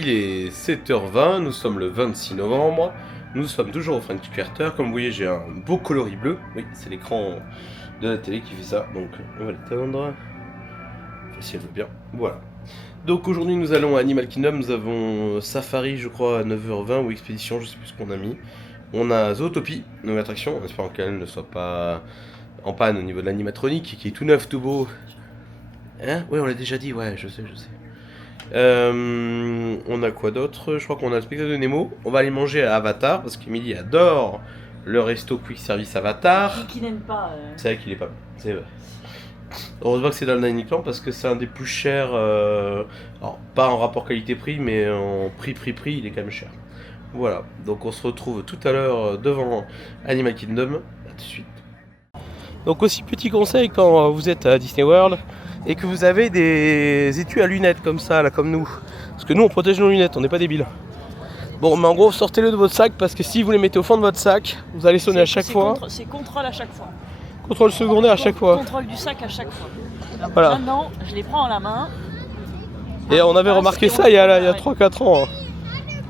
il est 7h20, nous sommes le 26 novembre, nous sommes toujours au Frankfurter. Comme vous voyez, j'ai un beau coloris bleu, oui, c'est l'écran de la télé qui fait ça, donc on va l'éteindre, si elle veut bien, voilà. Donc aujourd'hui nous allons à Animal Kingdom, nous avons Safari je crois à 9h20 ou Expédition, je sais plus ce qu'on a mis. On a Zootopie, nouvelle attraction, en espérant qu'elle ne soit pas en panne au niveau de l'animatronique, qui est tout neuf, tout beau. Hein? Ouais, on l'a déjà dit, ouais, je sais. On a quoi d'autre? Je crois qu'on a le spectacle de Nemo. On va aller manger à Avatar, parce qu'Emilie adore le resto quick service Avatar. Qui n'aime pas. C'est vrai qu'il est pas, c'est vrai. Heureusement que c'est dans le Dining Plan parce que c'est un des plus chers, alors pas en rapport qualité-prix, mais en prix, il est quand même cher. Voilà, donc on se retrouve tout à l'heure devant Animal Kingdom, à tout de suite. Donc aussi petit conseil quand vous êtes à Disney World et que vous avez des étuis à lunettes comme ça, là, comme nous. Parce que nous on protège nos lunettes, on n'est pas débiles. Bon, mais en gros sortez-le de votre sac parce que si vous les mettez au fond de votre sac, vous allez sonner à chaque fois. C'est contrôle à chaque fois. Contrôle secondaire à chaque fois. Contrôle du sac à chaque fois. Alors voilà. Maintenant, je les prends en la main. Et on avait remarqué ça il y a 3-4 ans.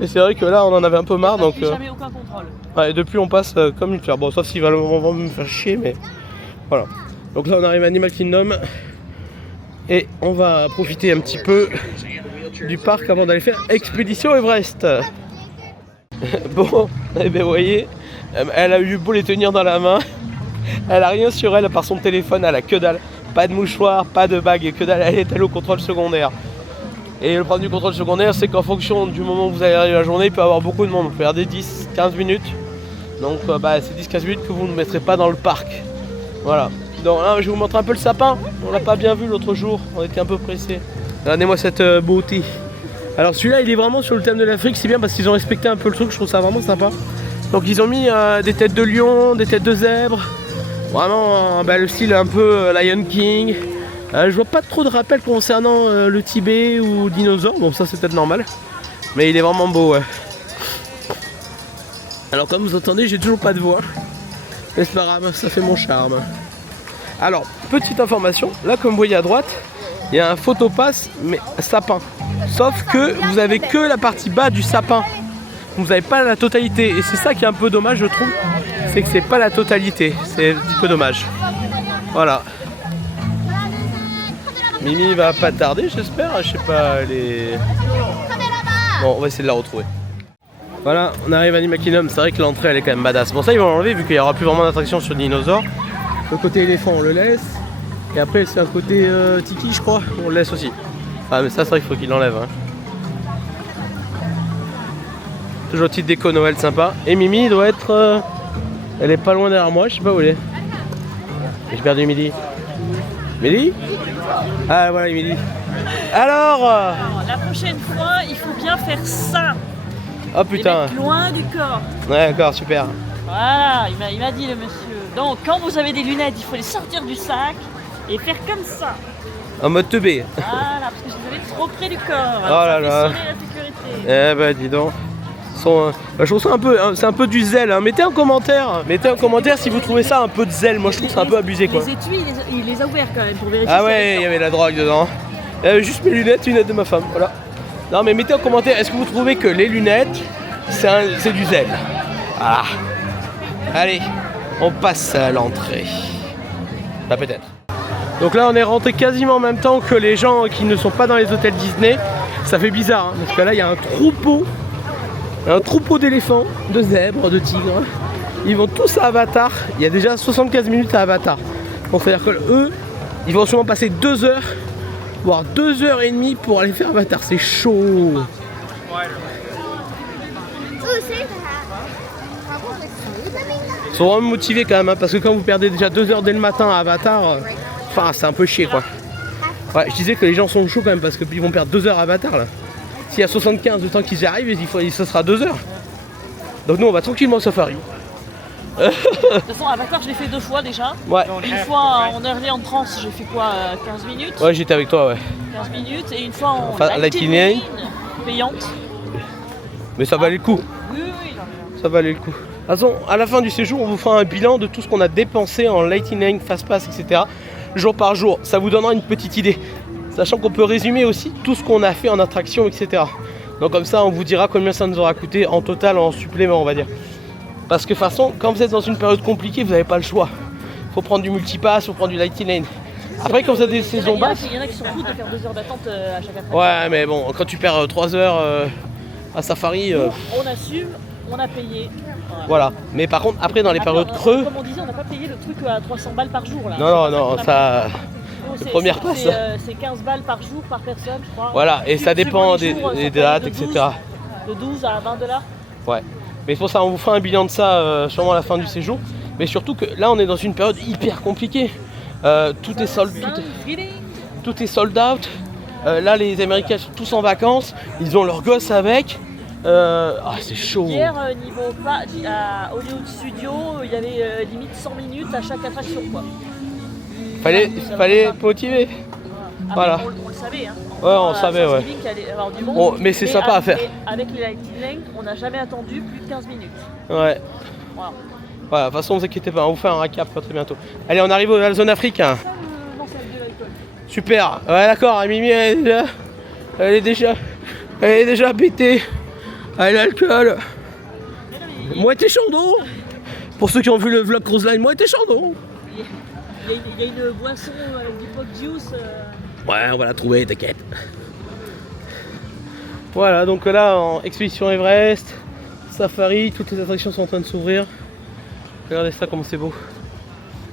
Et c'est vrai que là on en avait un peu marre. Donc jamais aucun contrôle. Ouais, et depuis on passe comme une fleur. Bon, sauf s'il va me faire chier, mais voilà. Donc là on arrive à Animal Kingdom. Et on va profiter un petit peu du parc avant d'aller faire Expédition Everest. Bon, eh bien vous voyez, elle a eu beau les tenir dans la main. Elle a rien sur elle à part son téléphone, elle a que dalle. Pas de mouchoir, pas de bague, que dalle. Elle est allée au contrôle secondaire. Et le problème du contrôle secondaire, c'est qu'en fonction du moment où vous allez arriver la journée, il peut y avoir beaucoup de monde. Vous pouvez regarder 10-15 minutes. Donc c'est 10-15 minutes que vous ne mettrez pas dans le parc. Voilà. Donc là, je vais vous montrer un peu le sapin. On l'a pas bien vu l'autre jour, on était un peu pressés. Regardez-moi cette beauté. Alors celui-là, il est vraiment sur le thème de l'Afrique, c'est bien parce qu'ils ont respecté un peu le truc, je trouve ça vraiment sympa. Donc ils ont mis des têtes de lion, des têtes de zèbre. Vraiment le style un peu Lion King. Je vois pas trop de rappels concernant le Tibet ou le dinosaure. Bon, ça c'est peut-être normal. Mais il est vraiment beau, ouais. Alors comme vous entendez, j'ai toujours pas de voix. Mais c'est pas grave, ça fait mon charme. Alors, petite information. Là, comme vous voyez à droite, il y a un photopass, mais sapin. Sauf que vous avez que la partie bas du sapin. Vous n'avez pas la totalité. Et c'est ça qui est un peu dommage, je trouve. C'est que c'est pas la totalité, c'est un petit peu dommage. Voilà. Mimi va pas tarder, j'espère. Je sais pas, elle est... Bon, on va essayer de la retrouver. Voilà, on arrive à Animal Kingdom. C'est vrai que l'entrée elle est quand même badass. Bon, ça ils vont l'enlever vu qu'il n'y aura plus vraiment d'attraction sur le dinosaure. Le côté éléphant on le laisse. Et après c'est un côté tiki, je crois. On le laisse aussi. Ah, mais ça c'est vrai qu'il faut qu'il l'enlève. Hein. Toujours petite déco Noël sympa. Et Mimi doit être... Elle est pas loin derrière moi, je sais pas où elle est. J'ai perdu Emily. Emily? Ah voilà Emily. Alors la prochaine fois, il faut bien faire ça. Oh putain. Loin du corps. Ouais d'accord, super. Voilà, il m'a dit le monsieur. Donc quand vous avez des lunettes, il faut les sortir du sac et faire comme ça. En mode teubé. Voilà, parce que vous avez trop près du corps. Oh là là. La sécurité. Eh bah dis donc. Je trouve ça un peu, c'est un peu du zèle. Hein. Mettez en commentaire si vous trouvez ça un peu de zèle. Moi je trouve ça un peu abusé quoi. Les étuis, il les a ouverts quand même pour vérifier. Ah ouais, il y avait la drogue dedans. Il y avait juste mes lunettes, une lunettes de ma femme. Voilà. Non mais mettez en commentaire, est-ce que vous trouvez que les lunettes c'est du zèle? Voilà. Allez, on passe à l'entrée. Bah peut-être. Donc là on est rentré quasiment en même temps que les gens qui ne sont pas dans les hôtels Disney. Ça fait bizarre, hein, parce que là il y a un troupeau d'éléphants, de zèbres, de tigres. Ils vont tous à Avatar. Il y a déjà 75 minutes à Avatar. Donc c'est à dire que eux, ils vont sûrement passer 2 heures, voire 2h30 pour aller faire Avatar. C'est chaud. Ils sont vraiment motivés quand même, hein, parce que quand vous perdez déjà 2 heures dès le matin à Avatar, enfin c'est un peu chier quoi. Ouais, je disais que les gens sont chauds quand même parce qu'ils vont perdre 2 heures à Avatar là. S'il y a 75 de temps qu'ils y arrivent, ce sera 2 heures. Donc nous on va tranquillement au safari. De toute façon Avatar je l'ai fait 2 fois déjà. Ouais. Une fois en early entrance j'ai fait quoi 15 minutes. Ouais j'étais avec toi ouais. 15 minutes et une fois en Lightning payante. Mais ça valait le coup. Oui. Ça valait le coup. De toute façon, à la fin du séjour, on vous fera un bilan de tout ce qu'on a dépensé en Lightning, Fastpass, etc. Jour par jour. Ça vous donnera une petite idée. Sachant qu'on peut résumer aussi tout ce qu'on a fait en attraction, etc. Donc comme ça on vous dira combien ça nous aura coûté en total en supplément on va dire. Parce que de toute façon quand vous êtes dans une période compliquée vous n'avez pas le choix. Faut prendre du multipass, faut prendre du Lightning Lane. Après quand vous avez des saisons basses... Il y en a qui sont fous de faire 2 heures d'attente à chaque attraction. Ouais mais bon quand tu perds 3 heures à Safari... On assume, on a payé. Voilà. Mais par contre après dans les périodes creux... Comme on disait on n'a pas payé le truc à 300 balles par jour là. Non ça... Première passe. C'est 15 balles par jour par personne je crois. Voilà et ça dépend des dates etc. De 12 à 20 $. Ouais. Mais c'est pour ça on vous fera un bilan de ça sûrement à la fin du séjour. Mais surtout que là on est dans une période hyper compliquée. Tout est sold out. Là les Américains sont tous en vacances. Ils ont leurs gosses avec. C'est chaud. Hier niveau à Hollywood Studio il y avait limite 100 minutes à chaque attraction quoi. Fallait motiver. Voilà. On le savait hein. Ouais on savait ouais. Mais c'est sympa à faire. Avec les Lightning Lane on n'a jamais attendu plus de 15 minutes. Ouais. Voilà. Voilà, de toute façon, ne vous inquiétez pas, on vous fait un récap très bientôt. Allez, on arrive à la zone Afrique. Hein. Super, ouais, d'accord, Mimi, elle est déjà pétée. Allez, l'alcool. Moitié chandon. Pour ceux qui ont vu le vlog Cruise Line, moitié chandon. Il y a une boisson avec du pot juice. Ouais, on va la trouver, t'inquiète. Voilà, donc là, en expédition Everest, Safari, toutes les attractions sont en train de s'ouvrir. Regardez ça comme c'est beau.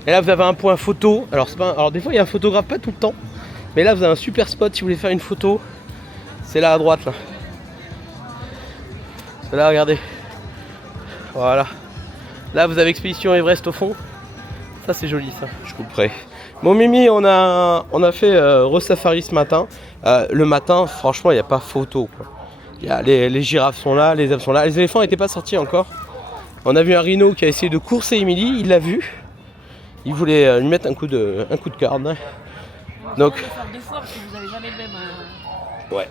Et là vous avez un point photo. Alors des fois il y a un photographe pas tout le temps. Mais là vous avez un super spot si vous voulez faire une photo. C'est là à droite là. C'est là regardez. Voilà. Là vous avez expédition Everest au fond. Ça c'est joli ça. Je couperai. Bon Mimi on a fait re-safari ce matin. Le matin franchement il n'y a pas photo quoi. Il y a les girafes sont là, les zèbres sont là. Les éléphants n'étaient pas sortis encore. On a vu un rhino qui a essayé de courser Emily, il l'a vu. Il voulait lui mettre un coup de corde. Donc, faire 2 fois parce que vous avez jamais le même. Ouais.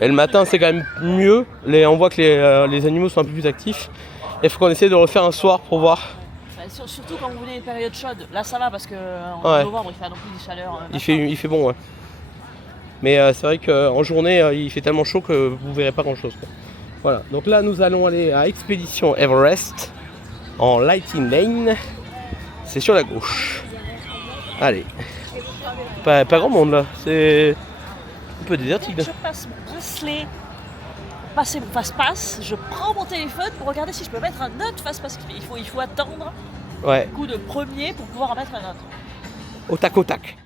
Et le matin c'est quand même mieux. On voit que les animaux sont un peu plus actifs. Il faut qu'on essaie de refaire un soir pour voir. Surtout quand vous venez une période chaude. Là ça va parce qu'en novembre il fait non plus des chaleurs. Il fait bon ouais. Mais c'est vrai qu'en journée il fait tellement chaud que vous verrez pas grand chose. Voilà. Donc là nous allons aller à Expédition Everest. En Lightning Lane, c'est sur la gauche. Allez. Pas grand monde là, c'est un peu désertique. Je passe mon bracelet, passer mon fast-pass, je prends mon téléphone pour regarder si je peux mettre un autre fast-pass. Il faut attendre le coup de premier pour pouvoir en mettre un autre. Au tac au tac.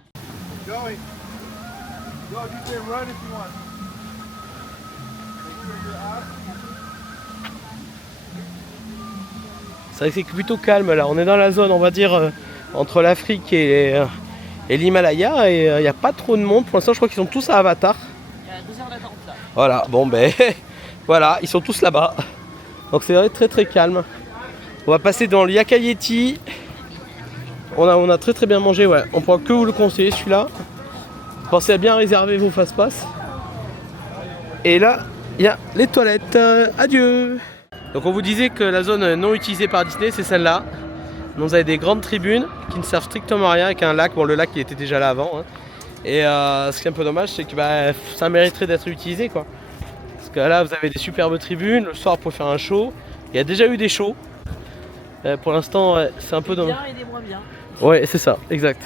C'est vrai que c'est plutôt calme là, on est dans la zone on va dire entre l'Afrique et l'Himalaya et il n'y a pas trop de monde. Pour l'instant je crois qu'ils sont tous à Avatar. Il y a 2 heures d'attente là. Voilà, bon ben voilà, ils sont tous là-bas. Donc c'est vrai très très calme. On va passer dans le Yakayeti. On a très très bien mangé, ouais. On pourra que vous le conseiller celui-là. Pensez à bien réserver vos fast-pass. Et là, il y a les toilettes. Adieu. Donc on vous disait que la zone non utilisée par Disney, c'est celle-là. Donc vous avez des grandes tribunes qui ne servent strictement à rien avec un lac. Bon, le lac il était déjà là avant. Hein. Et ce qui est un peu dommage, c'est que ça mériterait d'être utilisé quoi. Parce que là, vous avez des superbes tribunes. Le soir, pour faire un show. Il y a déjà eu des shows. Pour l'instant, c'est un peu dommage. Bien et des moins bien. Ouais, c'est ça, exact.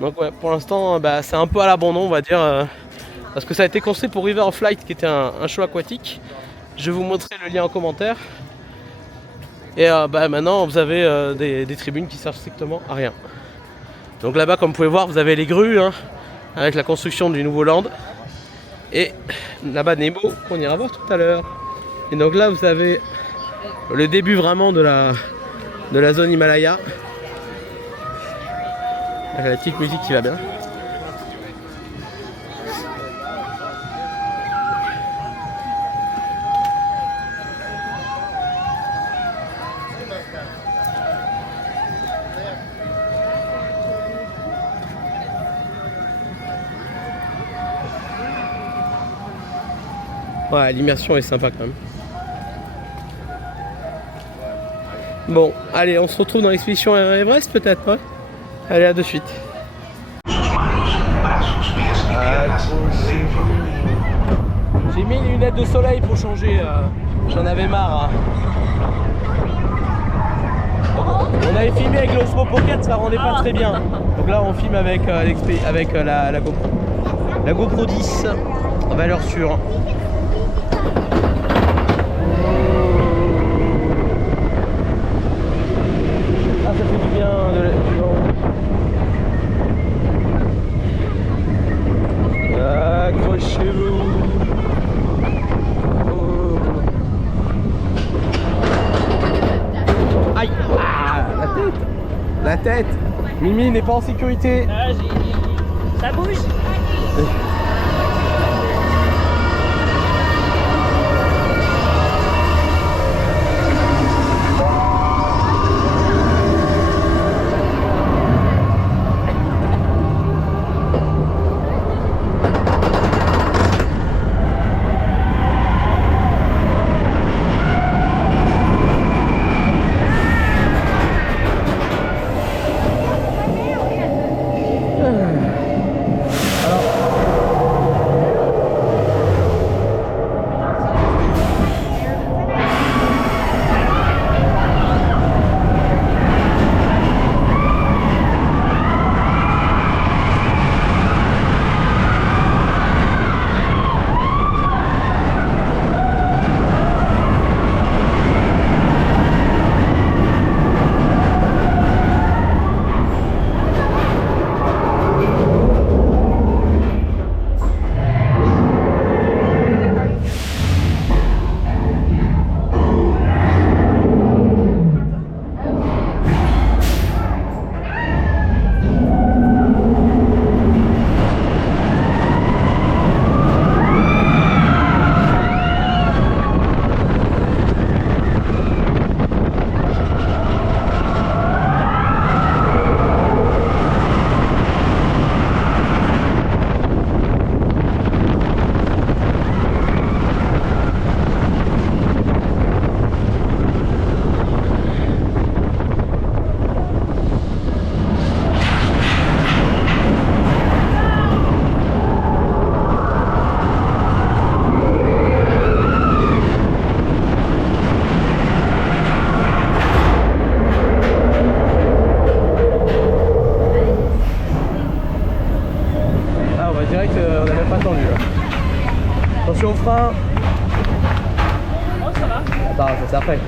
Donc ouais, pour l'instant, c'est un peu à l'abandon, on va dire. Parce que ça a été construit pour River of Flight, qui était un show aquatique. Je vais vous montrer le lien en commentaire. Et maintenant, vous avez des tribunes qui servent strictement à rien. Donc là-bas, comme vous pouvez voir, vous avez les grues, hein, avec la construction du nouveau land. Et là-bas, Nemo, qu'on ira voir tout à l'heure. Et donc là, vous avez le début vraiment de la zone Himalaya. Avec la petite musique qui va bien. Ouais, l'immersion est sympa quand même. Bon, allez, on se retrouve dans l'expédition Everest peut-être, ouais. Allez, à de suite. J'ai mis les lunettes de soleil pour changer, j'en avais marre. Hein. On avait filmé avec l'Osmo Pocket, ça rendait pas très bien. Donc là on filme avec, la GoPro. La GoPro 10, valeur sûre. Ah, ça fait du bien de la... Accrochez-vous. Aïe, ah, la tête. Mimi n'est pas en sécurité. Ah, ça bouge. Attention au frein. Oh, ça va. Attends, ça c'est après.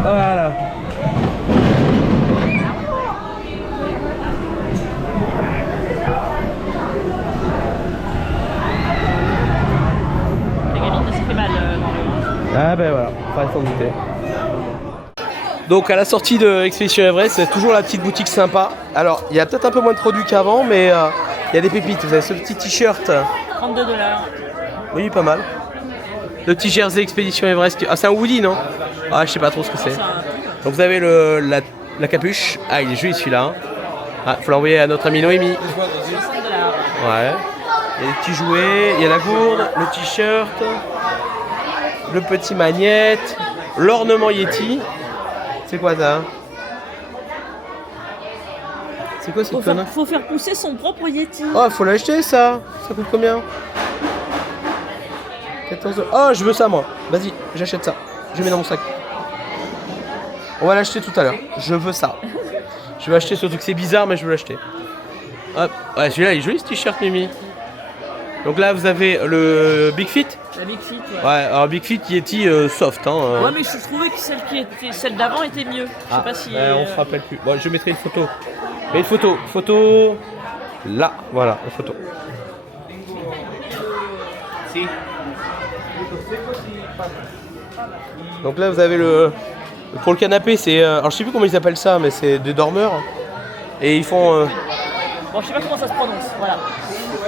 Voilà. La gamine, ça fait mal dans le... Ah ben voilà, pas s'en douter. Donc à la sortie de Expedition Everest, c'est toujours la petite boutique sympa. Alors il y a peut-être un peu moins de produits qu'avant, mais il y a des pépites. Vous avez ce petit t-shirt. 32 $. Oui, pas mal. Le petit jersey Expedition Everest. Ah, c'est un Woody, non? Ah, je sais pas trop ce que c'est. Donc vous avez la capuche. Ah, il est joli celui-là. Hein. Ah, faut l'envoyer à notre ami Noémie. 60 $. Ouais. Il y a des petits jouets, il y a la gourde, le t-shirt, le petit magnète, l'ornement Yeti. C'est quoi ça? C'est quoi cette connerie? Faut faire pousser son propre Yeti. Oh, faut l'acheter ça. Ça coûte combien? 14 €. Oh, je veux ça moi. Vas-y, j'achète ça. Je mets dans mon sac. On va l'acheter tout à l'heure. Je veux ça. Je vais acheter, surtout que c'est bizarre, mais je veux l'acheter. Hop. Ouais, celui-là, il est joli ce t-shirt, Mimi. Donc là, vous avez le Big Fit. La Big Fit, ouais. Ouais, alors Big Fit Yeti soft. Hein, Ouais, mais je trouvais que celle d'avant était mieux. Je sais pas si. On se rappelle plus. Bon, je mettrai une photo. Mais une photo. Photo. Là, voilà, une photo. Si. Donc là, vous avez pour le canapé, c'est. Alors, je sais plus comment ils appellent ça, mais c'est des dormeurs. Et ils font. Bon, je sais pas comment ça se prononce, voilà.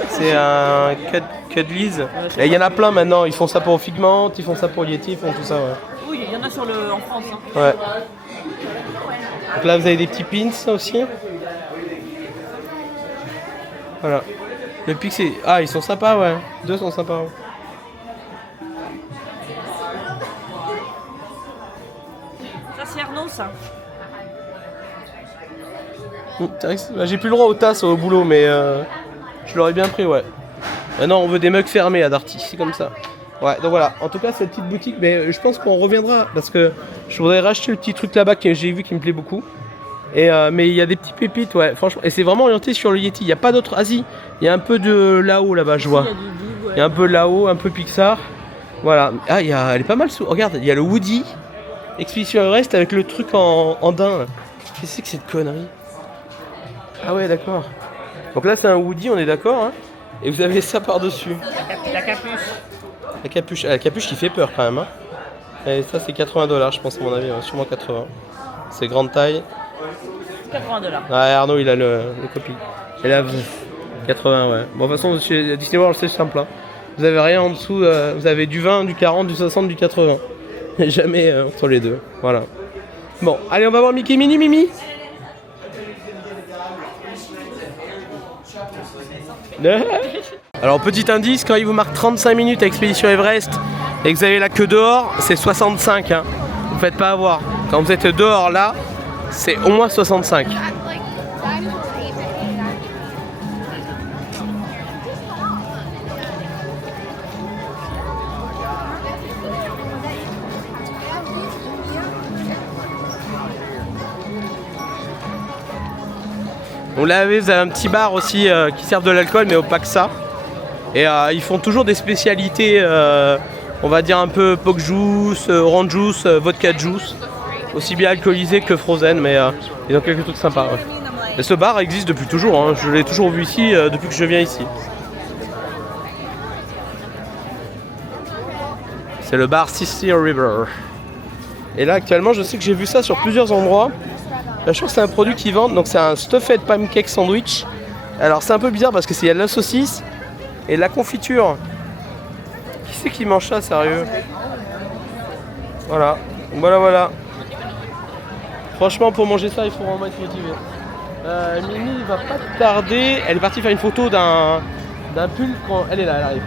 C'est un Cuddlies. Et il y en a plein maintenant. Ils font ça pour Figment, ils font ça pour Yeti, ils font tout ça. Ouais. Oui, il y en a en France. Hein. Ouais. Donc là, vous avez des petits pins aussi. Voilà. Le Pixie. Ah, ils sont sympas, ouais. Deux sont sympas. Ouais. Ça, c'est Arnaud, ça. J'ai plus le droit aux tasses au boulot, mais je l'aurais bien pris, ouais. Non, on veut des mugs fermés à Darty, c'est comme ça. Ouais, donc voilà. En tout cas, cette petite boutique, mais je pense qu'on reviendra parce que je voudrais racheter le petit truc là-bas que j'ai vu qui me plaît beaucoup. Et mais il y a des petits pépites, ouais, franchement. Et c'est vraiment orienté sur le Yeti. Il n'y a pas d'autre. Ah si, il y a un peu de là-haut là-bas, je vois. Il y a un peu là-haut, un peu Pixar. Voilà. Ah, elle est pas mal sous. Regarde, il y a le Woody. Expédition Everest avec le truc en daim. Qu'est-ce que c'est que cette connerie? Ah ouais, d'accord. Donc là, c'est un Woody, on est d'accord, hein. Et vous avez ça par-dessus. La capuche. La capuche qui fait peur quand même, hein. Et ça, c'est 80$, je pense, à mon avis. Ouais, sûrement 80. C'est grande taille. 80$. Ah, Arnaud, il a le copie. Et là, 80, ouais. Bon, de toute façon, chez Disney World, c'est simple, hein. Vous avez rien en dessous. Vous avez du 20, du 40, du 60, du 80. Et jamais entre les deux. Voilà. Bon, allez, on va voir Mickey Mini, Mimi. Alors, petit indice, quand il vous marque 35 minutes à Expédition Everest et que vous avez la queue dehors, c'est 65. Hein. Vous ne faites pas avoir. Quand vous êtes dehors là, c'est au moins 65. Vous l'avez, vous avez un petit bar aussi qui servent de l'alcool, mais pas que ça. Et ils font toujours des spécialités, on va dire un peu Poke Juice, Orange Juice, Vodka Juice. Aussi bien alcoolisé que frozen, mais ils ont quelques trucs sympas. Ouais. Et ce bar existe depuis toujours, hein. Je l'ai toujours vu ici depuis que je viens ici. C'est le bar Sicily River. Et là actuellement, je sais que j'ai vu ça sur plusieurs endroits. Là, je crois que c'est un produit qu'ils vendent, donc c'est un stuffed pancake sandwich. Alors c'est un peu bizarre parce que il y a de la saucisse et de la confiture. Qui c'est qui mange ça, sérieux? Voilà, voilà. Franchement, pour manger ça, il faut vraiment être motivé. Mimi, il va pas tarder. Elle est partie faire une photo d'un pull. Elle est là, elle arrive.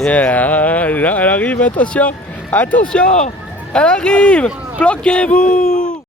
Yeah, elle arrive, attention. Attention, elle arrive. Planquez-vous.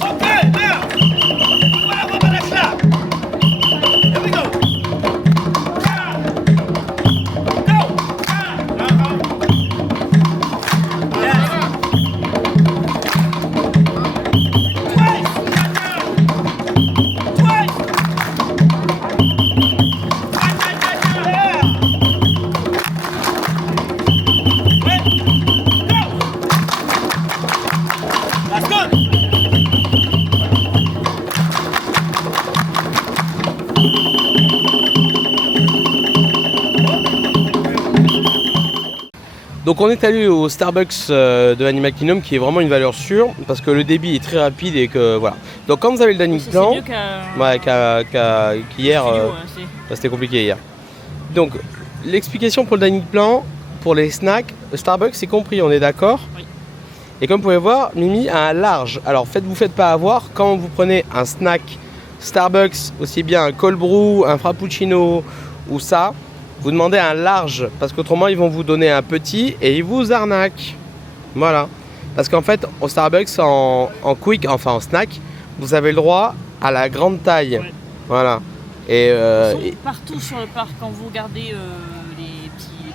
Donc on est allé au Starbucks de Animal Kingdom qui est vraiment une valeur sûre parce que le débit est très rapide et que voilà. Donc quand vous avez le dining plan, qu'hier, c'était compliqué hier. Donc l'explication pour le dining plan, pour les snacks, Starbucks c'est compris, on est d'accord. Oui. Et comme vous pouvez voir, Mimi a un large. Alors vous faites pas avoir quand vous prenez un snack Starbucks, aussi bien un cold brew, un frappuccino ou ça. Vous demandez un large, parce qu'autrement ils vont vous donner un petit et ils vous arnaquent. Voilà. Parce qu'en fait, au Starbucks, en quick, enfin en snack, vous avez le droit à la grande taille. Ouais. Voilà. Et partout sur le parc, quand vous regardez les petits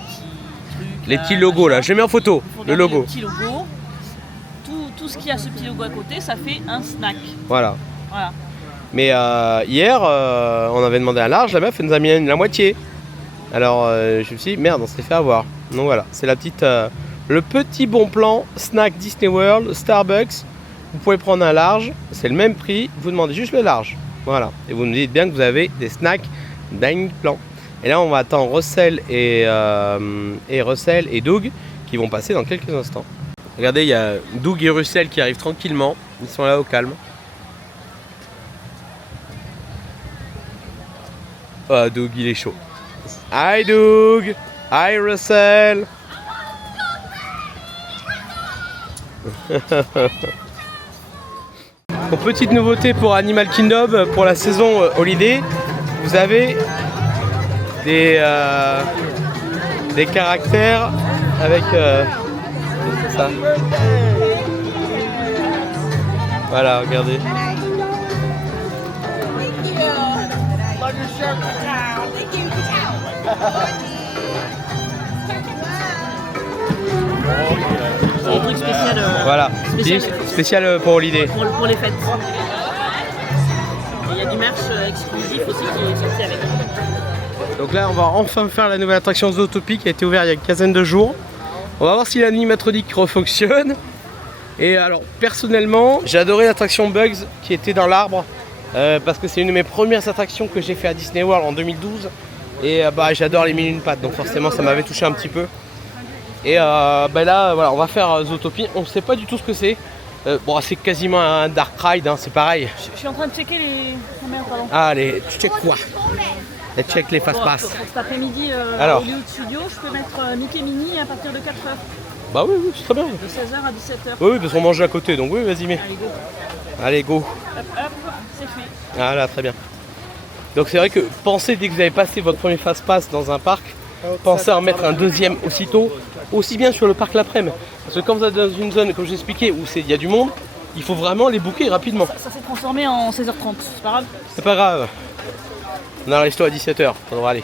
trucs. Les petits logos là, je mets en photo le logo. Le petit logo. Tout ce qui a ce petit logo à côté, ça fait un snack. Voilà. Mais hier, on avait demandé un large, la meuf elle nous a mis la moitié. Alors je me suis dit merde, on s'est fait avoir. Donc voilà, c'est la petite, le petit bon plan snack Disney World, Starbucks. Vous pouvez prendre un large, c'est le même prix, vous demandez juste le large. Voilà, et vous nous dites bien que vous avez des snacks dining plan. Et là on va attendre Russell et Doug qui vont passer dans quelques instants. Regardez, il y a Doug et Russell qui arrivent tranquillement, ils sont là au calme. Ah, Doug il est chaud. Hi Doug, hi Russell. Bon, petite nouveauté pour Animal Kingdom pour la saison holiday, vous avez des caractères avec ça. Voilà, regardez. C'est des trucs spéciaux. Voilà, spécial pour Holiday. Pour les fêtes. Il y a du merch exclusif aussi qui est sorti avec. Donc là, on va enfin faire la nouvelle attraction Zootopie qui a été ouverte il y a une quinzaine de jours. On va voir si l'animatronique refonctionne. Et alors, personnellement, j'ai adoré l'attraction Bugs qui était dans l'arbre. Parce que c'est une de mes premières attractions que j'ai fait à Disney World en 2012. Et j'adore les 1001 pattes, donc forcément ça m'avait touché un petit peu. Et là, voilà, on va faire Zootopie. On ne sait pas du tout ce que c'est. Bon, c'est quasiment un dark ride, hein, c'est pareil. Je suis en train de checker les... Oh merde, pardon. Allez, tu check quoi? Et check les fast-pass. Pour cet après-midi à Hollywood Studio, je peux mettre Mickey Minnie à partir de 4h. Bah oui, c'est très bien. De 16h à 17h. Oui, parce qu'on mange à côté, donc oui, vas-y, mets. Allez, go. Allez, go. Hop, c'est fait. Voilà, très bien. Donc c'est vrai que pensez, dès que vous avez passé votre premier fast-pass dans un parc, pensez à en mettre un deuxième aussitôt, aussi bien sur le parc l'après-midi. Parce que quand vous êtes dans une zone, comme j'expliquais, où il y a du monde, il faut vraiment les booker rapidement. Ça s'est transformé en 16h30, c'est pas grave? C'est pas grave. On a resté à 17h, on devrait aller.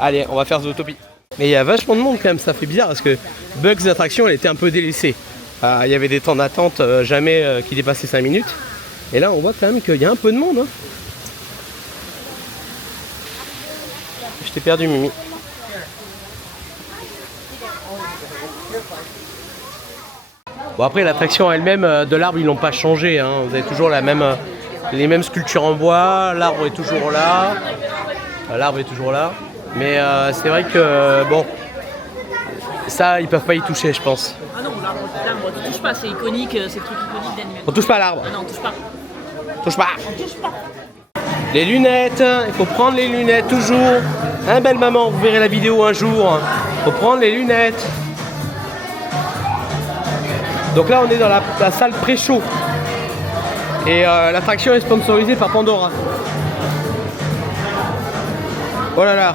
Allez, on va faire Zootopie. Mais il y a vachement de monde quand même, ça fait bizarre parce que Bugs Attraction, elle était un peu délaissée. Il y avait des temps d'attente jamais qui dépassaient 5 minutes. Et là, on voit quand même qu'il y a un peu de monde. Hein. Je t'ai perdu, Mimi. Bon, après, l'attraction elle-même de l'arbre, ils l'ont pas changé. Hein. Vous avez toujours les mêmes sculptures en bois. L'arbre est toujours là. L'arbre est toujours là. Mais c'est vrai que, bon, ça, ils peuvent pas y toucher, je pense. Ah non, l'arbre, tu touches pas, c'est iconique, c'est le truc iconique d'animal. On touche pas à l'arbre. Ah non, on touche pas. Touche pas. On touche pas. Les lunettes, il faut prendre les lunettes toujours. Hein, belle maman, vous verrez la vidéo un jour. Il faut prendre les lunettes. Donc là, on est dans la salle pré-show. Et l'attraction est sponsorisée par Pandora. Oh là là,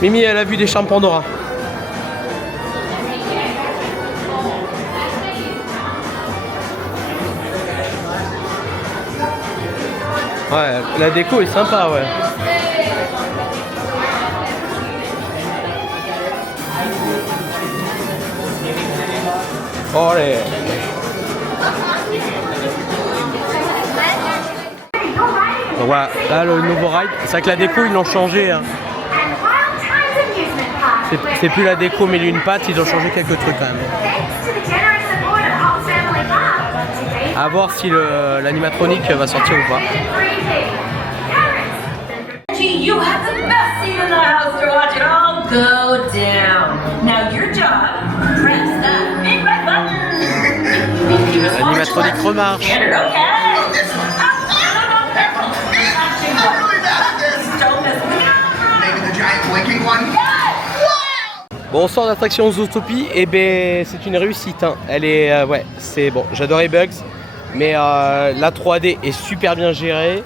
Mimi, elle a vu des charmes Pandora. Ouais, la déco est sympa, ouais. Oh allez. Donc voilà, là le nouveau ride, c'est vrai que la déco ils l'ont changé. Hein. C'est plus la déco mais une patte, ils ont changé quelques trucs quand même. À voir si l'animatronique va sortir ou pas. You have the best seat in the house to watch it all go down. Now your job, press that big red button. L'animatronique remarche. Standard, okay? Bon, on sort d'attraction Zootopie et ben c'est une réussite. Hein. Elle est ouais, c'est bon. J'adorais Bugs, mais la 3D est super bien gérée.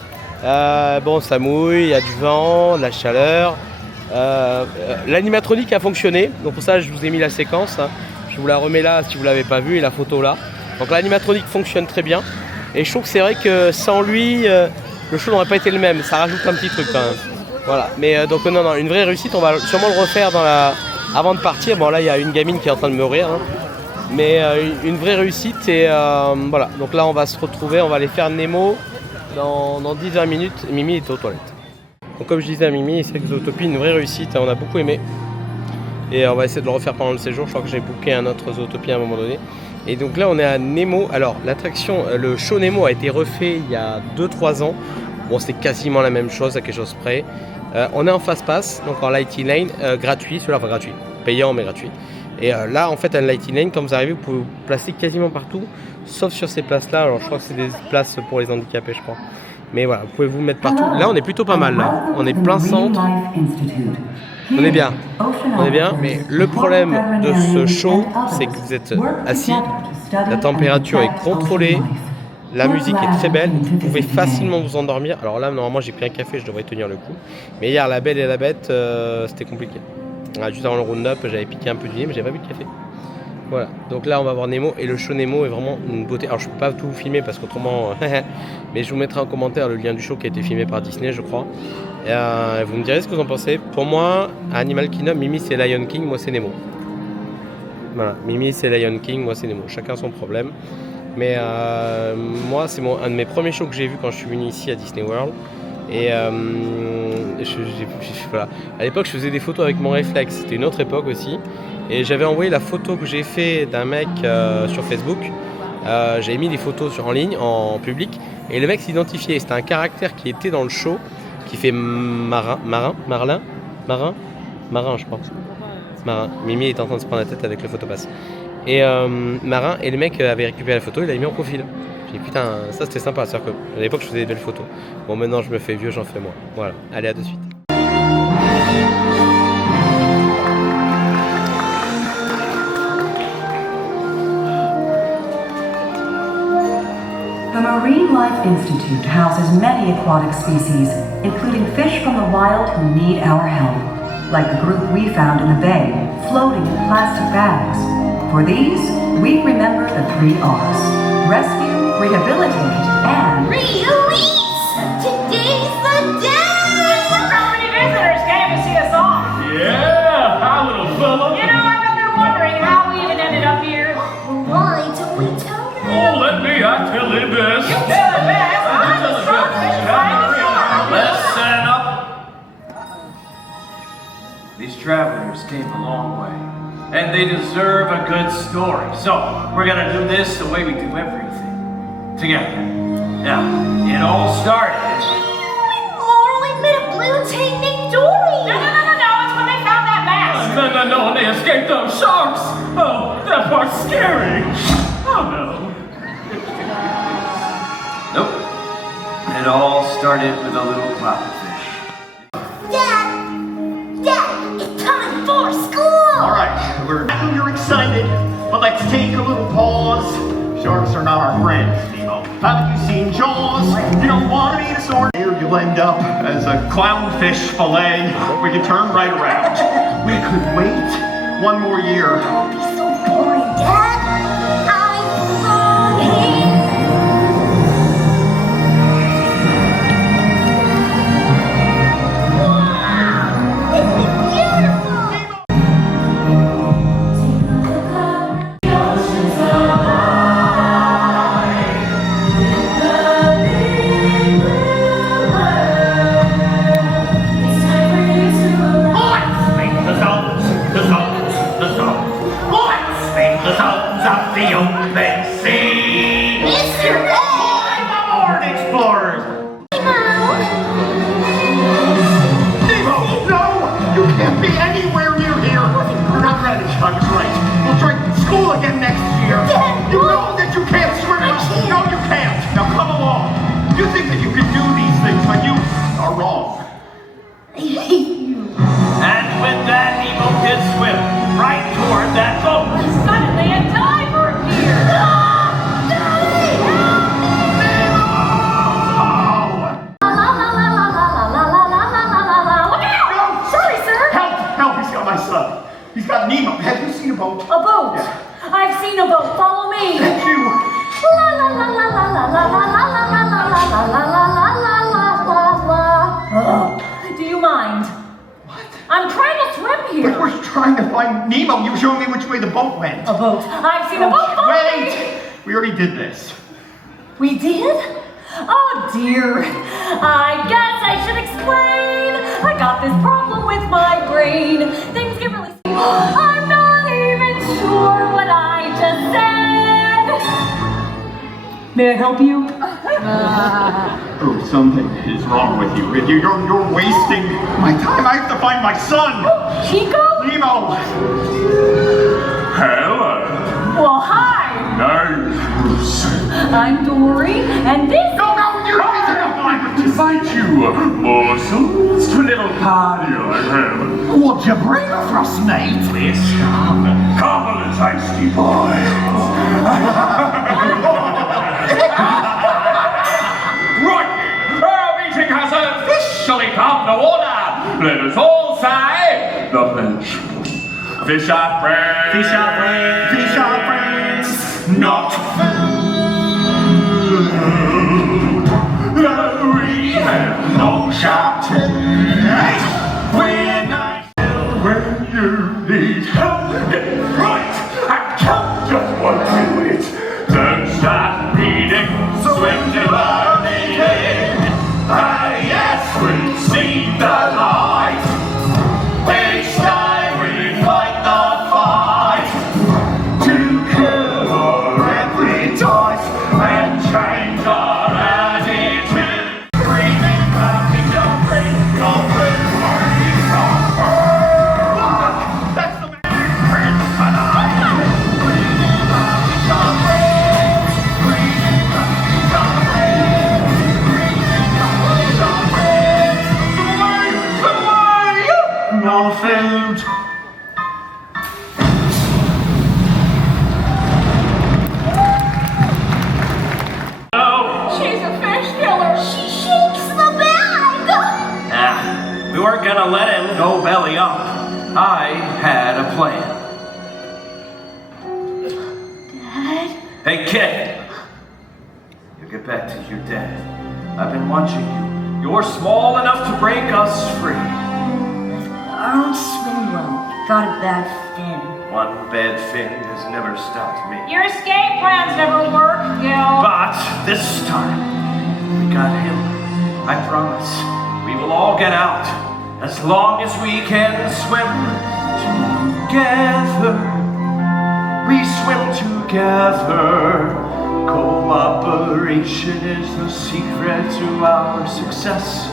Bon, ça mouille, il y a du vent, de la chaleur. L'animatronique a fonctionné, donc pour ça je vous ai mis la séquence. Hein. Je vous la remets là si vous l'avez pas vue et la photo là. Donc l'animatronique fonctionne très bien. Et je trouve que c'est vrai que sans lui, le show n'aurait pas été le même. Ça rajoute un petit truc quand même. Voilà. Mais donc non, une vraie réussite. On va sûrement le refaire avant de partir. Bon là il y a une gamine qui est en train de mourir. Hein. Mais une vraie réussite et voilà. Donc là on va se retrouver, on va aller faire Nemo. Dans 10-20 minutes, Mimi est aux toilettes. Donc comme je disais à Mimi, c'est que Zootopie une vraie réussite, on a beaucoup aimé. Et on va essayer de le refaire pendant le séjour, je crois que j'ai booké un autre Zootopie à un moment donné. Et donc là on est à Nemo, alors l'attraction, le show Nemo a été refait il y a 2-3 ans. Bon c'est quasiment la même chose, à quelque chose près. On est en fast pass, donc en Lightning Lane, gratuit, celui-là enfin gratuit, payant mais gratuit. Et là en fait un Lightning Lane, quand vous arrivez, vous pouvez vous placer quasiment partout. Sauf sur ces places-là, alors je crois que c'est des places pour les handicapés, je crois. Mais voilà, vous pouvez vous mettre partout. Là, on est plutôt pas mal, là. On est plein centre. On est bien. On est bien, mais le problème de ce show, c'est que vous êtes assis, la température est contrôlée, la musique est très belle, vous pouvez facilement vous endormir. Alors là, normalement, j'ai pris un café, je devrais tenir le coup. Mais hier, la Belle et la Bête, c'était compliqué. Juste avant le round-up, j'avais piqué un peu du nez, mais j'avais pas bu de café. Voilà, donc là on va voir Nemo et le show Nemo est vraiment une beauté. Alors je peux pas tout vous filmer parce qu'autrement, mais je vous mettrai en commentaire le lien du show qui a été filmé par Disney, je crois. Et, vous me direz ce que vous en pensez. Pour moi, Animal Kingdom, Mimi c'est Lion King, moi c'est Nemo. Voilà, Mimi c'est Lion King, moi c'est Nemo, chacun son problème. Mais moi c'est un de mes premiers shows que j'ai vu quand je suis venu ici à Disney World. Et voilà. À l'époque je faisais des photos avec mon réflexe, c'était une autre époque aussi. Et j'avais envoyé la photo que j'ai fait d'un mec sur Facebook. J'avais mis des photos en ligne, en public. Et le mec s'identifiait, c'était un caractère qui était dans le show, qui fait Marin je crois. Marin. Mimi est en train de se prendre la tête avec le photopass. Et Marin, et le mec avait récupéré la photo, il l'a mis en profil. J'ai dit putain, ça c'était sympa, c'est-à-dire qu'à l'époque je faisais des belles photos. Bon maintenant je me fais vieux, j'en fais moins. Voilà, allez à de suite. The Marine Life Institute houses many aquatic species, including fish from the wild who need our help, like the group we found in the bay, floating in plastic bags. For these, we remember the 3 R's: rescue, rehabilitate, and Release! Today's the day! So many visitors came to see us off. Yeah, hi little fella. You know, I bet they're wondering how we even ended up here. Why don't we tell them? Oh, let me, I tell it best. You tell it best. I'm the strong fish Listen up. These travelers came a long way, and they deserve a good story. So, we're gonna do this the way we do everything. Together. Now, it all started... Laurel met a blue tank named Dory. No, it's when they found that mask. No, and they escaped those sharks. Oh, that part's scary. Oh, no. Nope. It all started with a little clownfish. Dad, it's time for school. All right, I know you're excited, but let's take a little pause. Sharks are not our friends, Nemo. Haven't you seen Jaws? You don't want to eat a sword. Here you'll end up as a clownfish fillet. We can turn right around. We could wait 1 more year. Don't be so boring, Dad. I belong here. Wow, isn't it beautiful? The open sea! Mr. I'm aboard, explorers! Nemo, no! You can't be anywhere near here! We're not ready. I was right. We'll try school again next year. Dad, You know that you can't swim! No, you can't! Now come along! You think that you can do these things, but you are wrong. And with that, Nemo did swim right toward that boat. Suddenly a diver appeared. Help! He's got my son. He's got Nemo. Have you seen a boat? A boat. Yeah. I've seen a boat. Follow me. Thank you. Do you mind? What? I'm trying to swim here. But we're trying to find Nemo. You showed me which way the boat went. A boat. I've seen a boat. Follow me. Wait! We already did this. We did? Oh dear. I guess I should explain. I got this problem with my brain. Things get really... I'm not even sure what I just said. May I help you? Oh, something is wrong with you. You're wasting my time. I have to find my son. Chico? Nemo. Hello. Well, hi. Nice. I'm Dory, and this... No, you don't need to know. Invite you, morsels, to a little party I have. Would you bring her for us, mate? Yes, come and tasty boys. Right, our meeting has officially come to order. Let us all say the pledge. Fish are friends. Fish are friends. Fish are friends. Not food. We have no sharp teeth. We're nice. When you need help, get right. go belly up. I had a plan. Dad? Hey, kid! You get back to your dad. I've been watching you. You're small enough to break us free. I don't swim well. Got a bad fin. One bad fin has never stopped me. Your escape plans never work, Gil. But this time, we got him. I promise. We will all get out. As long as we can swim together. We swim together. Cooperation is the secret to our success.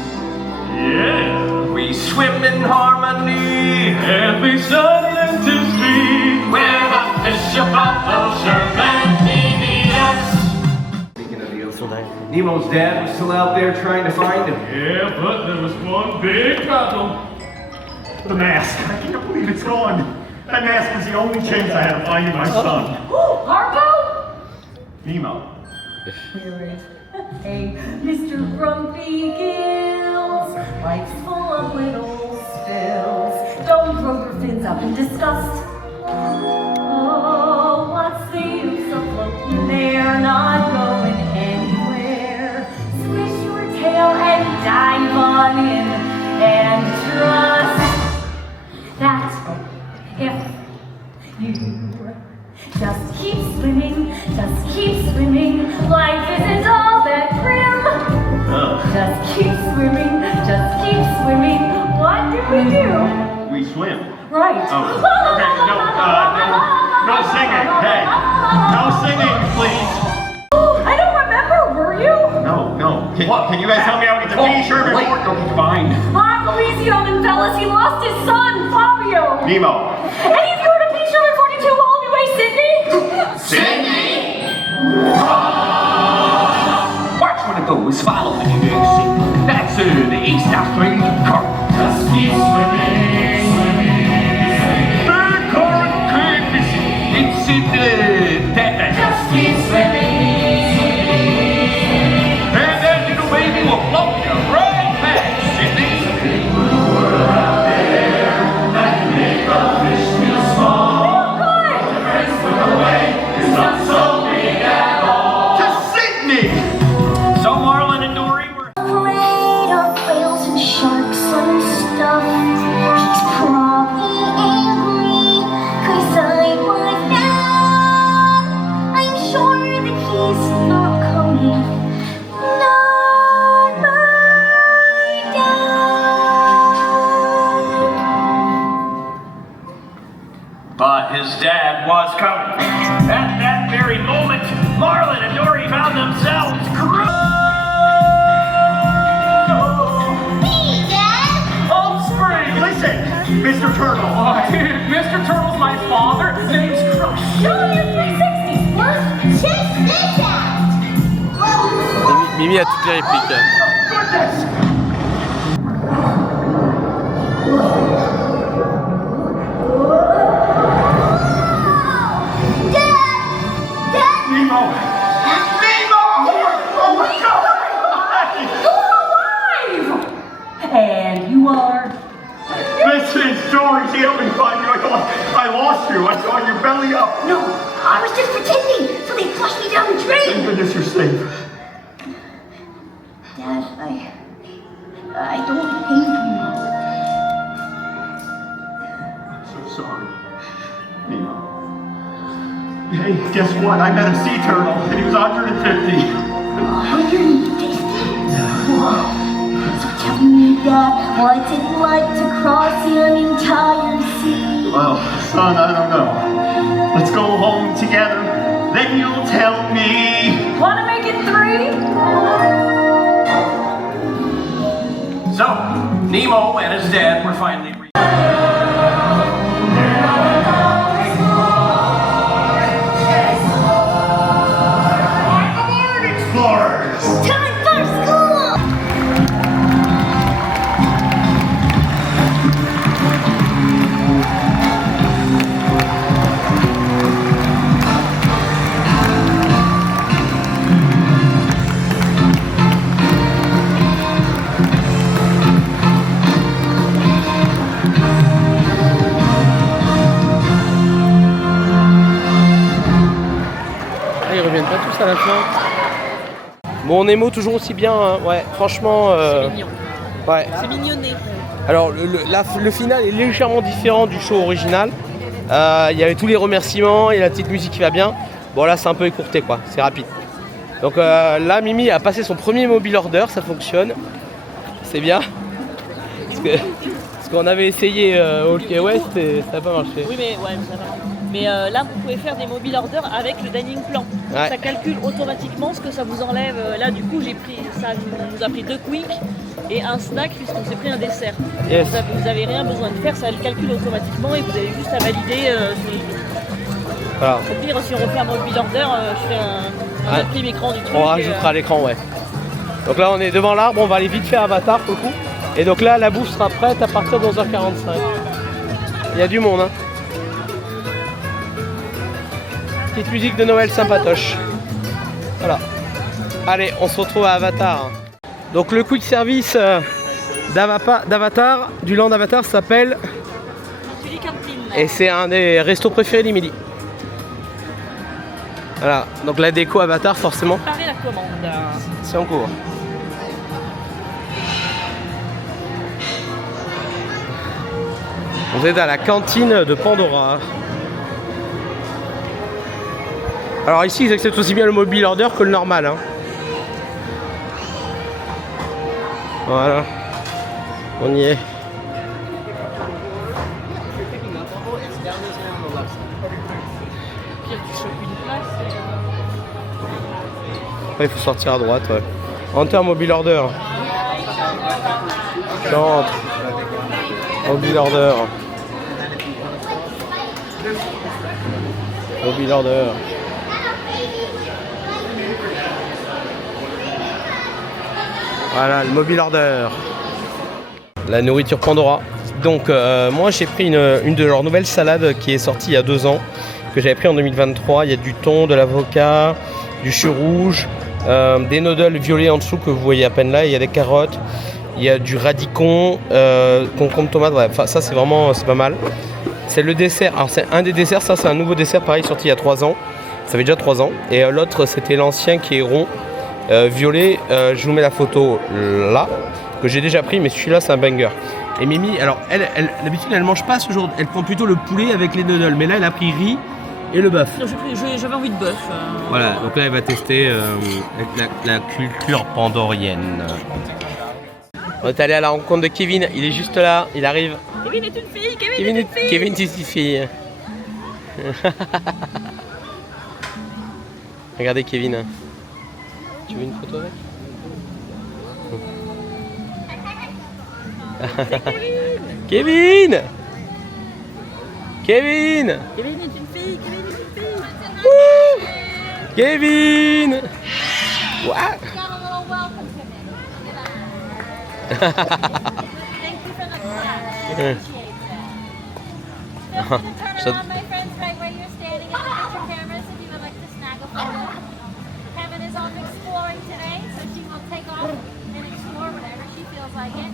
Yeah. We swim in harmony. Every silent is street. We're the fish above Sherman PBS. Speaking of you, Nemo's dad was still out there trying to find him. Yeah, but there was one big problem. The mask. I can't believe it's gone. That mask was the only chance I had of finding my son. Harpo? Nemo. Hey, Mr. Grumpy Gills, life's full of little spills. Don't throw your fins up in disgust. Oh, what's the use of floating there, not going anywhere? Swish your tail and dive on in, and trust that if you just keep swimming, life isn't all that grim. Just keep swimming, what do we do? We swim. Right. Oh, okay, no singing, hey. No singing, please. I don't remember, were you? No. Can you guys tell me how to get the t-shirt before? Okay, fine. Elysion and fellas, he lost his son, Fabio. Nemo. Any of you heard of T-shirt 42 all the way, Sydney? Sydney? Watch when it goes, follow the direction. That's the East Australian current. Just keep swimming. The current current it's in the that. Just keep swimming. And that little baby will float you right back, Sydney. So Marlin and Dory were Afraid of whales and sharks and stuff. He's probably angry 'cause I was down. I'm sure that he's not coming. Not my dad. But his dad was coming. At that very moment, Marlin and Dory found themselves Listen, Mr. Turtle. Mr. Turtle's my father. Name's Crush. Show your 360, Squirt. Check this out. Mimi a toutes les répliques. Nemo. Nemo! Oh my God! You're alive! And you are. Listen, Dory, she helped me find you. I thought I lost you. I saw your belly up. No, I was just pretending, so they flushed me down the Thank drain. goodness you're safe. Dad, I don't hate I'm so sorry. Nemo. Hey, guess what? I met a sea turtle, and he was 150. you. 150? Whoa. So tell me, Dad, what's it like to cross an entire sea? Well, son, I don't know. Let's go home together. Then you'll tell me. Wanna make it 3? So, Nemo and his dad were finally Explorers! Time for school! pas tous à la fin. Bon, Nemo toujours aussi bien, hein. Ouais, franchement. C'est mignon. Ouais. C'est mignonné. Alors, le final est légèrement différent du show original. Il y avait tous les remerciements, il y a la petite musique qui va bien. Bon, là, c'est un peu écourté, quoi. C'est rapide. Donc là, Mimi a passé son premier mobile order, ça fonctionne. C'est bien. Parce qu'on avait essayé au Quai Ouest et ça n'a pas marché. Oui, mais ouais, ça va. Mais là, vous pouvez faire des mobile orders avec le dining plan. Ouais. Ça calcule automatiquement ce que ça vous enlève. Là, du coup, ça nous a pris 2 quick et un snack puisqu'on s'est pris un dessert. Yes. Vous avez rien besoin de faire, ça le calcule automatiquement et vous avez juste à valider sur le truc. Voilà. Au pire, si on refait un mobile order, je fais un imprime écran du truc. On rajoutera l'écran, ouais. Donc là, on est devant l'arbre, on va aller vite faire Avatar pour le coup. Et donc là, la bouffe sera prête à partir de 11h45. Il y a du monde, hein. Petite musique de Noël sympatoche. Voilà. Allez, on se retrouve à Avatar. Donc le quick service d'Avatar, du land Avatar s'appelle... Julie Cantine. Et c'est un des restos préférés du midi. Voilà, donc la déco Avatar forcément. Préparez la commande. C'est en cours. On est à la cantine de Pandora. Alors ici ils acceptent aussi bien le mobile order que le normal, hein. Voilà. On y est. Il faut sortir à droite, ouais. Enter mobile order. J'entre. Mobile order. Mobile order. Voilà, le mobile order. La nourriture Pandora. Donc moi j'ai pris une de leurs nouvelles salades qui est sortie il y a 2 ans, que j'avais pris en 2023. Il y a du thon, de l'avocat, du chou rouge, des noodles violets en dessous que vous voyez à peine là. Il y a des carottes, il y a du radicon, concombre, tomate. Ouais, enfin, ça c'est vraiment pas mal. C'est le dessert. Alors c'est un des desserts, ça c'est un nouveau dessert pareil sorti il y a 3 ans. Ça fait déjà 3 ans. Et l'autre c'était l'ancien qui est rond. Violet, je vous mets la photo là, que j'ai déjà pris, mais celui-là c'est un banger. Et Mimi, alors elle d'habitude elle mange pas ce genre, elle prend plutôt le poulet avec les noodles, mais là elle a pris riz et le bœuf. J'avais envie de bœuf. Voilà, donc là elle va tester la culture pandorienne. On est allé à la rencontre de Kevin, il est juste là, il arrive. Kevin est une fille, Kevin est une fille. Kevin c'est une fille. Regardez Kevin. Tu veux une photo avec? Kevin! Kevin! Kevin est une fille, Kevin est une fille. Wouh! Kevin! What? Got a little welcome to me. Thank you for the clap. I appreciate that. Feel free to turn around, my friends, right where you're standing and look at your cameras if you would like to snag a photo. Kevin is off exploring today, so she will take off and explore whenever she feels like it.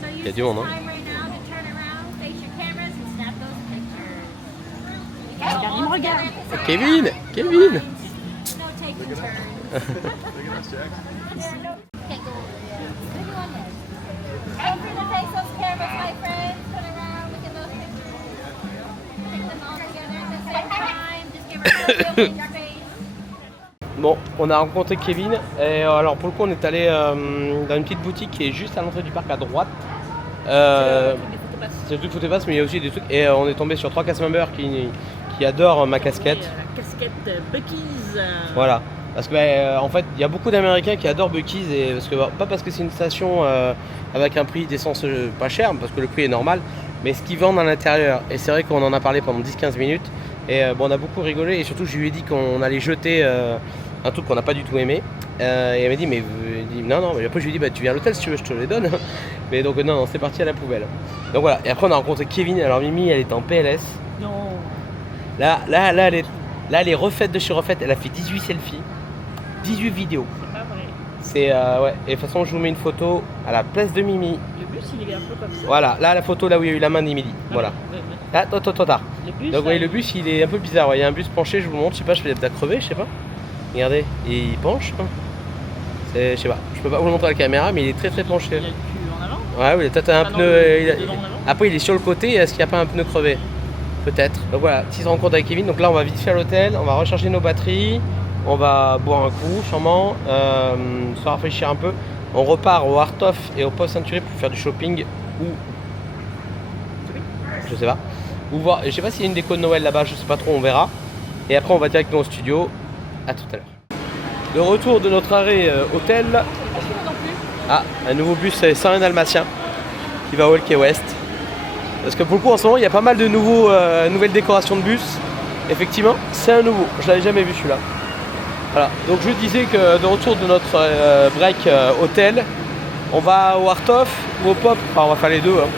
So use this time right now to turn around, face your cameras, and snap those pictures. Il me regarde. Kevin! Kevin! No taking turns. Okay, go. Maybe one day. Feel free to face those cameras, my friends. Turn around, look at those pictures. Take them all together at the same time. Just give her a real big face. Bon, on a rencontré Kevin et alors pour le coup on est allé dans une petite boutique qui est juste à l'entrée du parc à droite. C'est tout photopass, mais il y a aussi des trucs et on est tombé sur 3 cast members qui adorent ma casquette. La casquette Buc-ee's. Voilà, parce que en fait il y a beaucoup d'Américains qui adorent Buc-ee's et parce que pas parce que c'est une station avec un prix d'essence pas cher, parce que le prix est normal, mais ce qu'ils vendent à l'intérieur. Et c'est vrai qu'on en a parlé pendant 10-15 minutes et bon, on a beaucoup rigolé et surtout je lui ai dit qu'on allait jeter un truc qu'on n'a pas du tout aimé. Et elle m'a dit mais non, mais après je lui ai dit bah tu viens à l'hôtel si tu veux, je te les donne. Mais donc non, c'est parti à la poubelle. Donc voilà, et après on a rencontré Kevin. Alors Mimi elle est en PLS. Non. Là elle est refaite de chez refaite, elle a fait 18 selfies, 18 vidéos. C'est pas vrai. C'est ouais, et de toute façon je vous mets une photo à la place de Mimi. Le bus il est un peu comme ça. Voilà, là la photo là où il y a eu la main d'Emily. Voilà. Là, Le bus, donc oui, le bus il est un peu bizarre, ouais. Il y a un bus penché, je vous montre, je sais pas, je vais peut-être crever, je sais pas. Regardez, il penche. Hein. Je sais pas, je peux pas vous le montrer à la caméra, mais il est très penché. Il a le cul en avant. Ouais, oui, peut-être un Ah non, pneu. devant, en avant. Après, il est sur le côté. Est-ce qu'il n'y a pas un pneu crevé? Peut-être. Donc voilà, petite rencontre avec Kevin. Donc là, on va vite faire l'hôtel, on va recharger nos batteries, on va boire un coup, sûrement, se rafraîchir un peu. On repart au Arthof et au Poste Century pour faire du shopping ou. Je sais pas. Ou voir. Je sais pas s'il y a une déco de Noël là-bas, je sais pas trop, on verra. Et après, on va directement au studio. À tout à l'heure. Le retour de notre arrêt hôtel. Ah, un nouveau bus Saint Dalmatien qui va au Key West. Parce que pour le coup en ce moment il y a pas mal de nouvelles décorations de bus. Effectivement, c'est un nouveau. Je l'avais jamais vu celui-là. Voilà. Donc je disais que de retour de notre break hôtel, on va au Arthof ou au Pop. Enfin on va faire les deux. Hein.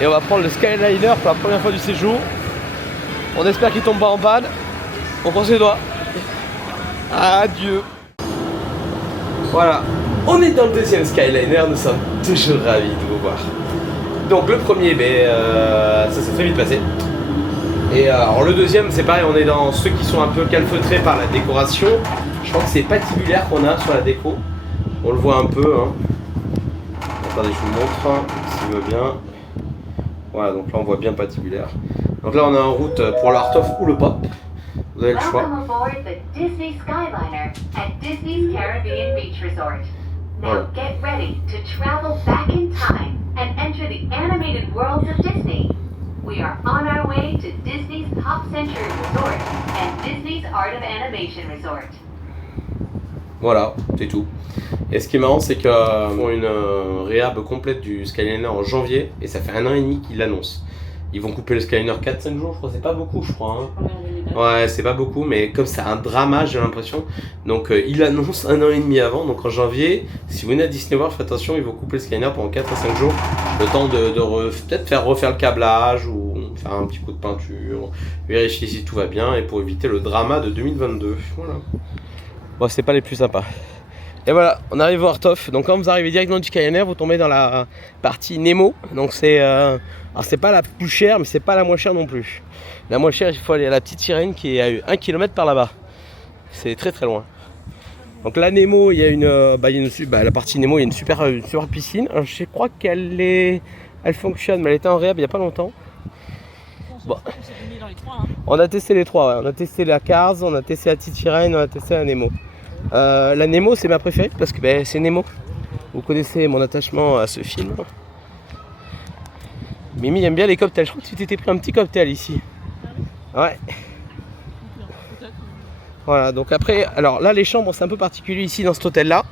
Et on va prendre le Skyliner pour la première fois du séjour. On espère qu'il tombe pas en panne. On croise les doigts. Adieu. Voilà, on est dans le deuxième Skyliner, nous sommes toujours ravis de vous voir. Donc le premier, ça s'est très vite passé. Et alors le deuxième, c'est pareil, on est dans ceux qui sont un peu calfeutrés par la décoration. Je crois que c'est patibulaire qu'on a sur la déco. On le voit un peu. Hein. Attendez, je vous montre, s'il veut bien. Voilà, donc là on voit bien patibulaire. Donc là on est en route pour l'Arthof ou le Pop. Vous avez le choix. Welcome aboard the Disney Skyliner at Disney's Caribbean Beach Resort. Now get ready to travel back in time and enter the animated worlds of Disney. We are on our way to Disney's Pop Century Resort and Disney's Art of Animation Resort. Voilà, c'est tout. Et ce qui est marrant, c'est qu'ils font une réhab complète du Skyliner en janvier et ça fait 1 an et demi qu'ils l'annoncent. Ils vont couper le Skyliner 4-5 jours, je crois, c'est pas beaucoup, je crois. Hein. Ouais, c'est pas beaucoup, mais comme c'est un drama, j'ai l'impression. Donc, il annonce 1 an et demi avant, donc en janvier. Si vous venez à Disney World, faites attention, ils vont couper le Skyliner pendant 4 à 5 jours. Le temps de peut-être faire refaire le câblage ou faire un petit coup de peinture, vérifier si tout va bien et pour éviter le drama de 2022. Voilà. Bon, c'est pas les plus sympas. Et voilà, on arrive au Arthof. Donc quand vous arrivez directement du Skyliner, vous tombez dans la partie Nemo. Donc c'est alors c'est pas la plus chère, mais c'est pas la moins chère non plus. La moins chère, il faut aller à la petite sirène qui est à 1 km par là-bas. C'est très loin. Donc là Nemo, il y a la partie Nemo, il y a une super piscine. Alors, je crois elle fonctionne, mais elle était en réhab il y a pas longtemps. Bon. On a testé les trois, ouais. On a testé la Cars, on a testé la petite sirène, on a testé la Nemo. La Nemo, c'est ma préférée parce que c'est Nemo. Vous connaissez mon attachement à ce film. Mimi aime bien les cocktails. Je crois que tu t'étais pris un petit cocktail ici. Ouais. Voilà, donc après, alors là les chambres c'est un peu particulier ici dans cet hôtel là.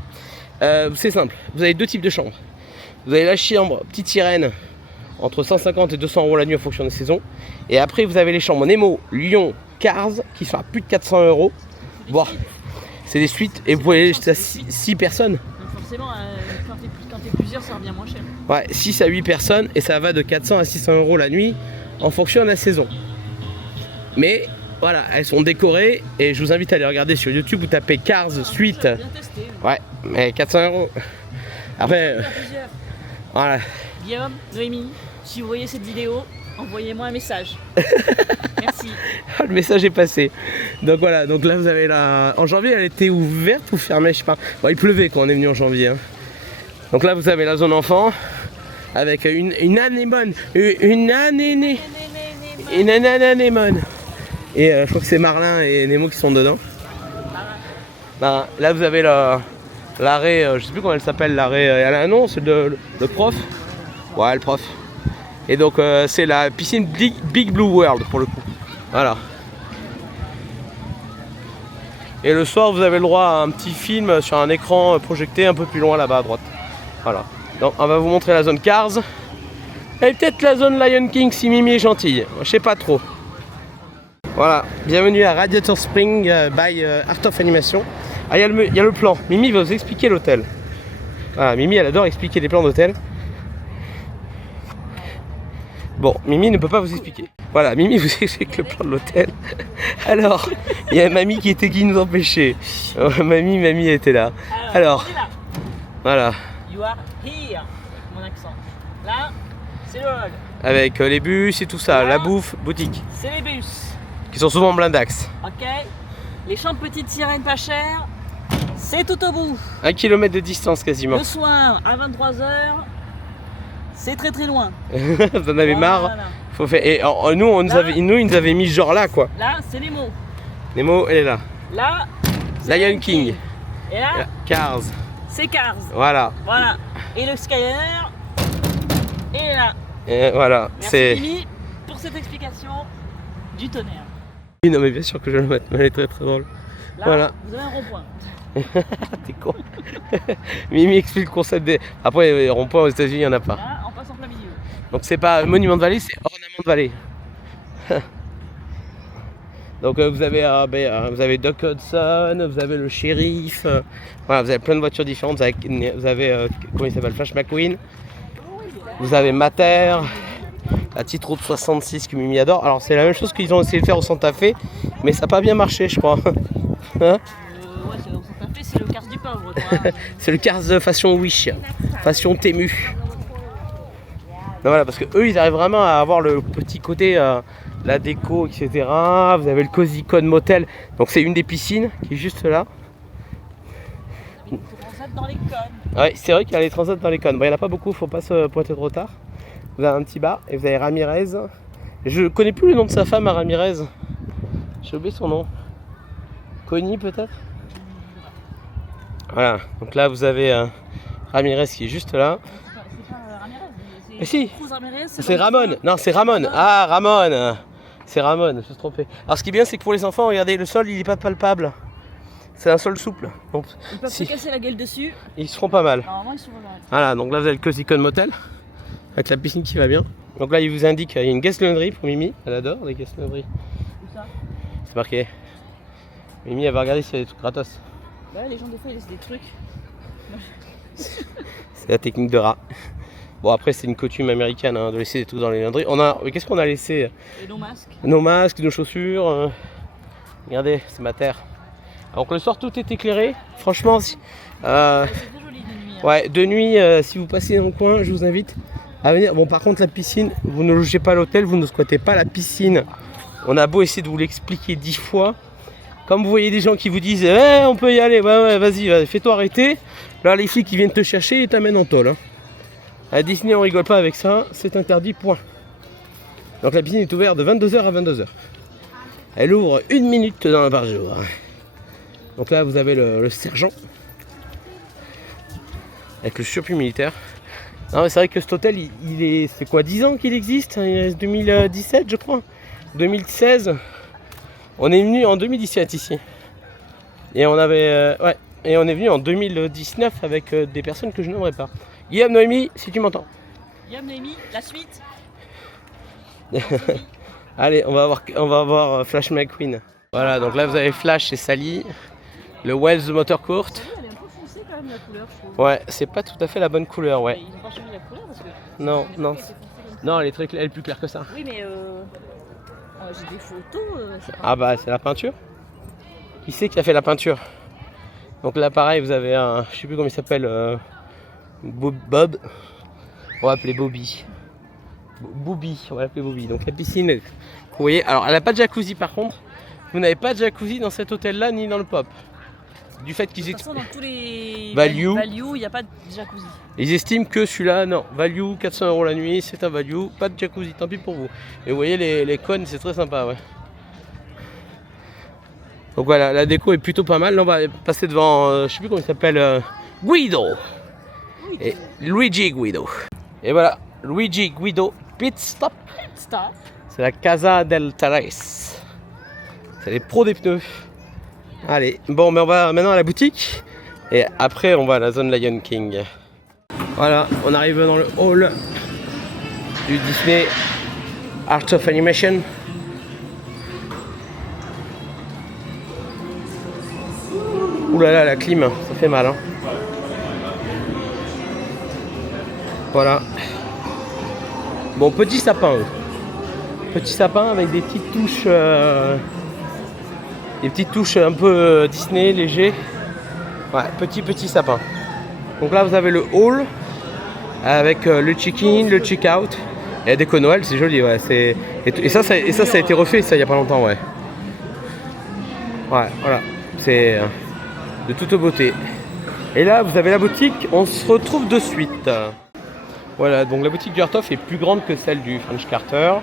C'est simple, vous avez 2 types de chambres. Vous avez la chambre petite sirène entre 150 et 200 € la nuit en fonction des saisons. Et après vous avez les chambres Nemo, Lyon, Cars qui sont à plus de 400 €. Bon, c'est des suites et vous pouvez aller jusqu'à 6 personnes. Donc forcément, quand t'es plusieurs, ça revient moins cher. Ouais, 6 à 8 personnes et ça va de 400 à 600 € la nuit en fonction de la saison. Mais voilà, elles sont décorées et je vous invite à aller regarder sur YouTube, vous tapez Cars Suite. Bien testé. Ouais, mais 400 €. Après, voilà. Guillaume, Noémie, si vous voyez cette vidéo, envoyez-moi un message. Merci. Le message est passé. Donc voilà, donc là vous avez en janvier elle était ouverte ou fermée, je sais pas. Bon, il pleuvait quand on est venu en janvier. Hein. Donc là vous avez la zone enfant avec une anémone. Une anémone. Et je crois que c'est Marlin et Nemo qui sont dedans. Là vous avez l'arrêt, je sais plus comment elle s'appelle, l'arrêt, elle a un nom, c'est le prof. Ouais, le prof. Et donc c'est la piscine Big Blue World pour le coup. Voilà. Et le soir vous avez le droit à un petit film sur un écran projeté un peu plus loin là-bas à droite. Voilà. Donc on va vous montrer la zone Cars. Et peut-être la zone Lion King si Mimi est gentille. Je sais pas trop. Voilà. Bienvenue à Radiator Springs by Arthof Animation. Ah, il y a le plan. Mimi va vous expliquer l'hôtel. Voilà, Mimi elle adore expliquer les plans d'hôtel. Bon, Mimi ne peut pas vous expliquer. Voilà, Mimi vous explique le plan de l'hôtel. Alors, il y a Mamie qui nous empêchait. Mamie était là. Alors, voilà. You are here, mon accent. Là, c'est le hall. Avec les bus et tout ça, la bouffe, boutique. C'est les bus. Qui sont souvent blindax. Ok. Les chants de petites sirènes pas chères, c'est tout au bout. 1 kilomètre de distance quasiment. Le soir à 23h, c'est très très loin. Vous en avez marre. Voilà. Faut faire... Et nous, ils nous avaient mis ce genre là quoi. Là, c'est Nemo. Nemo, elle est là. Là, c'est Lion King. Et là, Cars. c'est Cars. Voilà. Voilà. Et le Skyliner, et là. Et voilà. Merci Mimi pour cette explication du tonnerre. Oui, non mais bien sûr que je vais le mettre, mais elle est très très drôle. Là, Voilà. vous avez un rond-point. T'es con. Mimi explique le concept des... Après, rond-point aux États-Unis, il n'y en a pas. Là, on passe en plein milieu. Donc c'est pas monument de vallée, c'est ornement de vallée. Donc vous avez Doc Hudson, vous avez le shérif, voilà, vous avez plein de voitures différentes, vous avez comment il s'appelle, Flash McQueen, vous avez Mater, la petite route 66 que Mimi adore. Alors c'est la même chose qu'ils ont essayé de faire au Santa Fe, mais ça n'a pas bien marché je crois. Hein, Ouais, c'est au Santa Fe, c'est le Cars du pauvre. Toi. c'est le Cars Fashion Wish, Fashion Temu. Non, voilà, parce que eux ils arrivent vraiment à avoir le petit côté la déco, etc. Vous avez le Cozy Con Motel, donc c'est une des piscines qui est juste là. Il faut transat dans les cônes. Ouais, c'est vrai qu'il y a les transats dans les cônes. Bon, il n'y en a pas beaucoup, faut pas se pointer trop tard. Vous avez un petit bar et vous avez Ramirez. Je connais plus le nom de sa femme à Ramirez. J'ai oublié son nom. Connie peut-être. Voilà, donc là vous avez Ramirez qui est juste là. C'est pas Ramirez, c'est Mais si, Cruz Ramirez, c'est Ramon. Non, c'est Ramon. Ah, Ramon. C'est Ramon, je me suis trompé. Alors ce qui est bien, c'est que pour les enfants, regardez, le sol il est pas palpable. C'est un sol souple. Donc, Ils peuvent se casser la gueule dessus. ils seront pas mal. Normalement, ils sont pas mal. Voilà, donc là vous avez le Cozy Con Motel avec la piscine qui va bien. Donc là il vous indique qu'il y a une guest-laundry pour Mimi, elle adore les guest-laundry. Où ça? C'est marqué. Mimi elle va regarder s'il y a des trucs gratos. Bah, les gens, des fois, ils laissent des trucs. C'est la technique de rat. Bon après c'est une coutume américaine hein, de laisser des trucs dans les laundries. Qu'est-ce qu'on a laissé? Et nos masques. Nos masques, nos chaussures. Regardez, c'est ma terre. Donc le soir tout est éclairé. Franchement, C'est très joli de nuit. Hein. ouais, de nuit, si vous passez dans le coin, je vous invite à venir. Bon, par contre, la piscine, vous ne logez pas à l'hôtel, vous ne squattez pas la piscine. On a beau essayer de vous l'expliquer 10 fois. Comme vous voyez des gens qui vous disent on peut y aller, ouais, vas-y, fais-toi arrêter. Là, les flics qui viennent te chercher et t'amènent en tôle. Hein. À Disney, on rigole pas avec ça, c'est interdit, point. Donc la piscine est ouverte de 22h à 22h. Elle ouvre 1 minute par jour. Donc là, vous avez le sergent avec le surplus militaire. Non, mais c'est vrai que cet hôtel, c'est quoi, 10 ans qu'il existe? Il est 2017, je crois. 2016. On est venu en 2017 ici. Et on avait... Et on est venu en 2019 avec des personnes que je n'aimerais pas. Guillaume, Noémie, si tu m'entends. Guillaume, Noémie, la suite. Allez, on va voir Flash McQueen. Voilà, donc là vous avez Flash et Sally. Le Wells Motor Court. Elle est un peu foncée quand même la couleur, je trouve. Ouais, c'est pas tout à fait la bonne couleur, ouais. Ils n'ont pas changé la couleur parce que. Non, j'ai non. l'impression qu'elle était foncée comme ça. Non, elle est très claire, elle est plus claire que ça. Oui, mais j'ai des photos. C'est pas- Ah bah c'est la peinture. Qui c'est qui a fait la peinture? Donc là pareil vous avez un, je sais plus comment il s'appelle, Bob. On va appeler Bobby. Bobby, on va l'appeler Bobby. Donc la piscine, vous voyez, alors elle n'a pas de jacuzzi par contre. Vous n'avez pas de jacuzzi dans cet hôtel là ni dans le pop. Du fait qu'ils De toute façon, dans tous les Value. il n'y a pas de jacuzzi. Ils estiment que celui-là, non, value, 400 € la nuit, c'est un value, pas de jacuzzi, tant pis pour vous. Et vous voyez les cônes, c'est très sympa, ouais. Donc voilà, la déco est plutôt pas mal. Là, on va passer devant, je sais plus comment il s'appelle, Guido. Et Luigi Guido. Et voilà, Luigi Guido Pit Stop. Stop. C'est la Casa del Terrace. C'est les pros des pneus. Allez, bon, mais on va maintenant à la boutique. Et après, on va à la zone Lion King. Voilà, on arrive dans le hall du Disney Art of Animation. Ouh là là, la clim, ça fait mal. Hein. Voilà. Bon, petit sapin. Petit sapin avec des petites touches. Des petites touches un peu Disney, léger. Ouais, petit sapin. Donc là, vous avez le hall avec le check-in, le check-out. Et la déco Noël, c'est joli, ouais. Et ça a été refait, ça, il n'y a pas longtemps, ouais. Ouais, voilà. C'est de toute beauté. Et là, vous avez la boutique. On se retrouve de suite. Voilà, donc la boutique du Arthof est plus grande que celle du French Carter.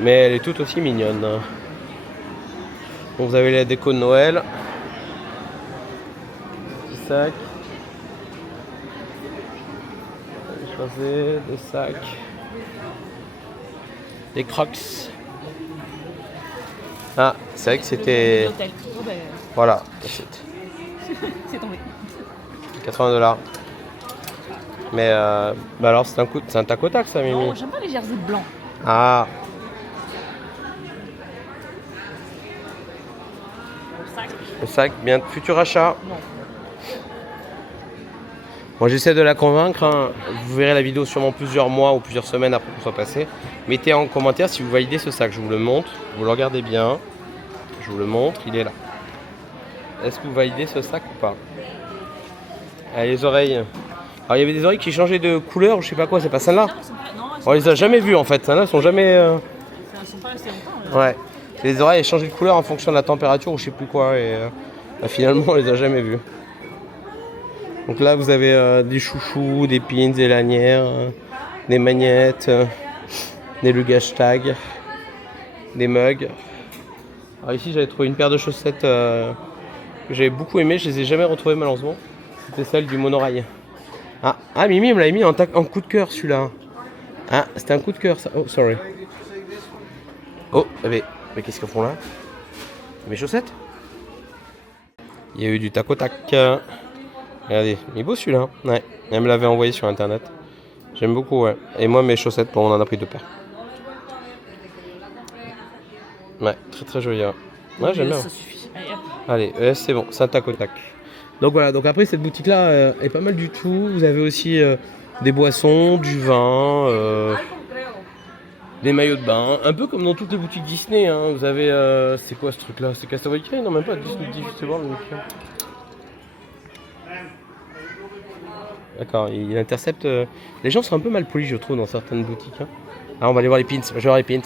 Mais elle est tout aussi mignonne. Donc vous avez la déco de Noël. Petit sac. Des sacs. Des crocs. Ah, c'est vrai que c'était... L'hôtel. Oh, ben, Voilà. c'est tombé. 80$. Mais bah alors c'est un tac au tac ça, Mimi. Non, j'aime pas les jerseys blancs. Ah, Le sac. le sac, bien futur achat. Non. Moi j'essaie de la convaincre, hein. Vous verrez la vidéo sûrement plusieurs mois ou plusieurs semaines après qu'on soit passé. Mettez en commentaire si vous validez ce sac, je vous le montre, vous le regardez bien. Je vous le montre, il est là. Est-ce que vous validez ce sac ou pas? Ah, les oreilles. Alors il y avait des oreilles qui changeaient de couleur, je sais pas quoi, c'est pas celle-là. Non, elles sont pas- non, elles On les a jamais vues en fait, celles-là elles sont jamais... elles sont pas restées longtemps. Ouais. Les oreilles elles changeaient de couleur en fonction de la température ou je sais plus quoi et bah, finalement on les a jamais vues. Donc là vous avez des chouchous, des pins, des lanières, des magnettes, des luggage tags, des mugs. Alors ici j'avais trouvé une paire de chaussettes que j'avais beaucoup aimé, je les ai jamais retrouvées malheureusement. C'était celle du monorail. Ah Mimi me l'avait mis en coup de cœur celui-là. Ah c'était un coup de cœur ça. Oh sorry. Oh mais qu'est-ce qu'ils font là? Mes chaussettes? Il y a eu du tac au tac. Regardez, il est beau celui-là. Ouais, elle me l'avait envoyé sur internet. J'aime beaucoup, ouais. Et moi mes chaussettes, bon, on en a pris 2 paires. Ouais, très très joli. Ouais, j'aime bien. Ça suffit. Allez, c'est bon, c'est un tac au tac. Donc voilà, donc après cette boutique là est pas mal du tout. Vous avez aussi des boissons, du vin, des maillots de bain, un peu comme dans toutes les boutiques Disney. Hein. Vous avez, c'est quoi ce truc là? C'est Castaway Cay? Non, même pas Disney, c'est bon le Mickey. D'accord, il intercepte. Les gens sont un peu mal polis, je trouve, dans certaines boutiques. Hein. Alors on va aller voir les pins. Je vais voir les pins.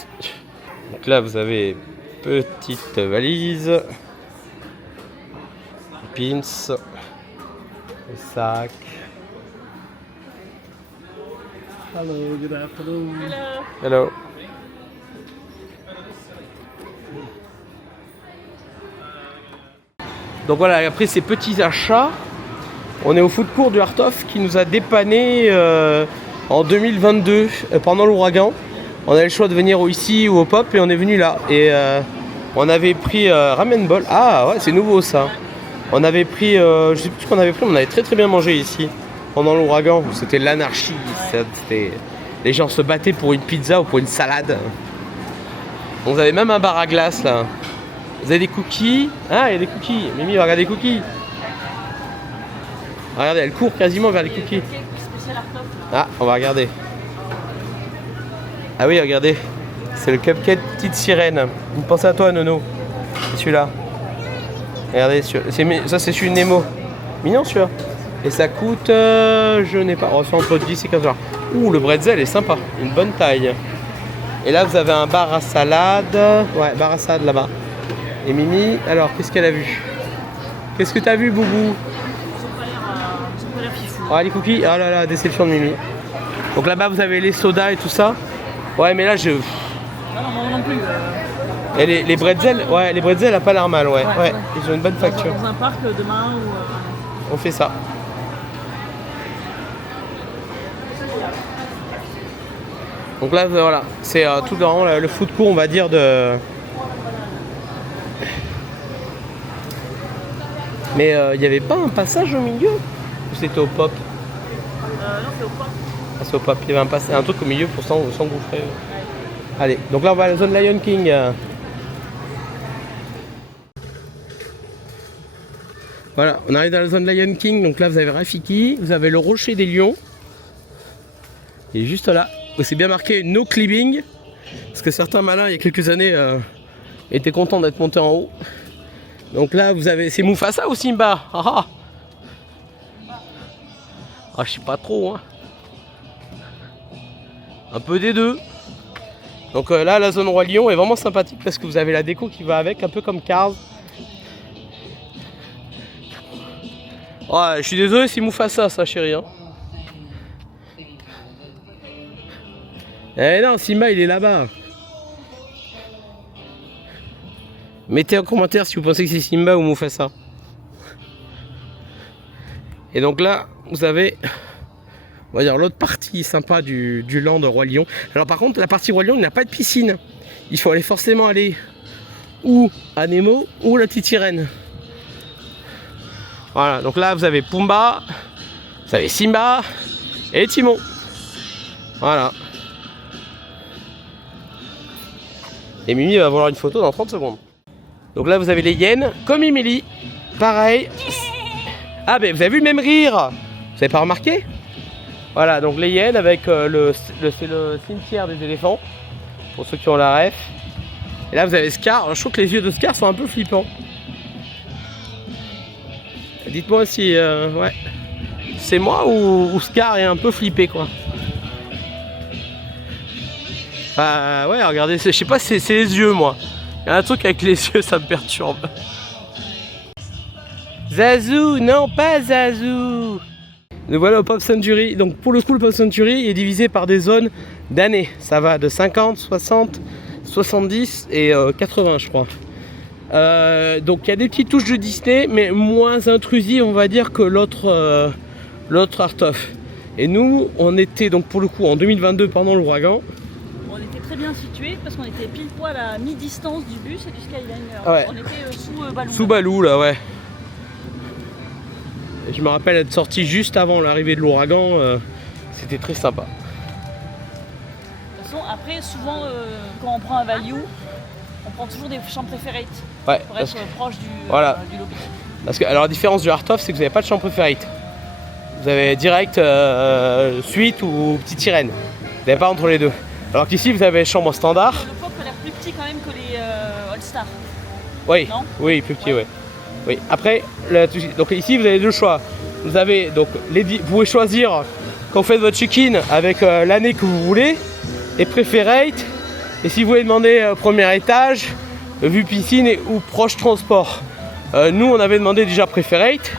Donc là, vous avez petite valise. Pins, les sacs. Hello, good afternoon. Hello. Donc voilà, après ces petits achats, on est au food court du Arthof qui nous a dépanné en 2022 pendant l'ouragan. On avait le choix de venir ici ou au Pop et on est venu là. Et on avait pris ramen ball. Ah ouais, c'est nouveau ça. On avait pris, je sais plus ce qu'on avait pris, mais on avait très très bien mangé ici pendant l'ouragan. C'était l'anarchie. Les gens se battaient pour une pizza ou pour une salade. Vous avez même un bar à glace là. Vous avez des cookies. Ah, il y a des cookies. Mimi, regarde les cookies. Regardez, elle court quasiment vers les cookies. Ah, on va regarder. Ah oui, regardez. C'est le cupcake petite sirène. Vous pensez à toi, Nono. C'est celui-là. Regardez, ça c'est celui de Nemo. Mignon celui-là. Et ça coûte, je n'ai pas, on fait entre 10 et 15 $. Ouh, le bretzel est sympa, une bonne taille. Et là vous avez un bar à salade. Ouais, bar à salade là-bas. Et Mimi, alors qu'est-ce qu'elle a vu? Qu'est-ce que t'as vu, Boubou? Ils ont pas l'air fifou. Ah, les cookies, oh là là, déception de Mimi. Donc là-bas vous avez les sodas et tout ça. Ouais, mais là je... Non, moi non plus. Et les bretzels, ouais, les bretzels, elle a pas l'air mal, ouais. Ouais, ils ont une bonne facture. Dans un parc demain ou... On fait ça. Donc là, voilà, c'est tout dans le food court, on va dire, de... Mais il n'y avait pas un passage au milieu? Ou c'était au Pop? Non, c'est au Pop. Ah, c'est au Pop, il y avait un truc au milieu pour s'engouffrer. Allez, donc là on va à la zone Lion King. Voilà, on arrive dans la zone Lion King, donc là vous avez Rafiki, vous avez le Rocher des Lions. Il est juste là, où c'est bien marqué No Climbing, parce que certains malins il y a quelques années étaient contents d'être montés en haut. Donc là vous avez, c'est Mufasa ou Simba? Ah je sais pas trop, hein. Un peu des deux. Donc là la zone Roi Lion est vraiment sympathique parce que vous avez la déco qui va avec, un peu comme Cars. Ouais, je suis désolé, c'est Mufasa, ça, chérie. Hein. Eh non, Simba, il est là-bas. Mettez en commentaire si vous pensez que c'est Simba ou Mufasa. Et donc là, vous avez, on va dire, l'autre partie sympa du land de Roi Lion. Alors par contre, la partie Roi Lion, il n'y a pas de piscine. Il faut forcément aller ou à Nemo ou la petite sirène. Voilà, donc là, vous avez Pumba, vous avez Simba et Timon. Voilà. Et Mimi va vouloir une photo dans 30 secondes. Donc là, vous avez les hyènes, comme Emily. Pareil. Ah, ben vous avez vu le même rire. Vous avez pas remarqué? Voilà, donc les hyènes avec c'est le cimetière des éléphants. Pour ceux qui ont la ref. Et là, vous avez Scar. Alors, je trouve que les yeux de Scar sont un peu flippants. Dites-moi si ouais, c'est moi ou Scar est un peu flippé, quoi. Ouais, regardez, je sais pas, c'est les yeux, moi. Il y a un truc avec les yeux, ça me perturbe. Zazu, non pas Zazu. Nous voilà au Pop Century. Donc pour le coup, le Pop Century il est divisé par des zones d'années. Ça va de 50, 60, 70 et 80, je crois. Donc il y a des petites touches de Disney, mais moins intrusives, on va dire, que l'autre Art of. Et nous, on était donc pour le coup en 2022 pendant l'ouragan. On était très bien situés parce qu'on était pile poil à mi-distance du bus et du Skyliner. Ouais. On était sous Balou. Sous Balou, là, ouais. Et je me rappelle être sorti juste avant l'arrivée de l'ouragan. C'était très sympa. De toute façon, après, souvent, quand on prend un value, on prend toujours des chambres préférées. Ouais, pour être proche du lobby. Parce que, alors, la différence du Art of, c'est que vous n'avez pas de chambre préférée. Vous avez direct suite ou petite sirène. Vous n'avez pas entre les deux. Alors qu'ici, vous avez chambre standard. Le pop a l'air plus petit quand même que les All-Star. Oui, non oui, plus petit, ouais. Oui. Après, donc ici, vous avez deux choix. Vous avez donc vous pouvez choisir quand vous faites votre check-in avec l'année que vous voulez et préférate. Et si vous voulez demander premier étage, vue piscine ou proche transport. Nous, on avait demandé déjà préférate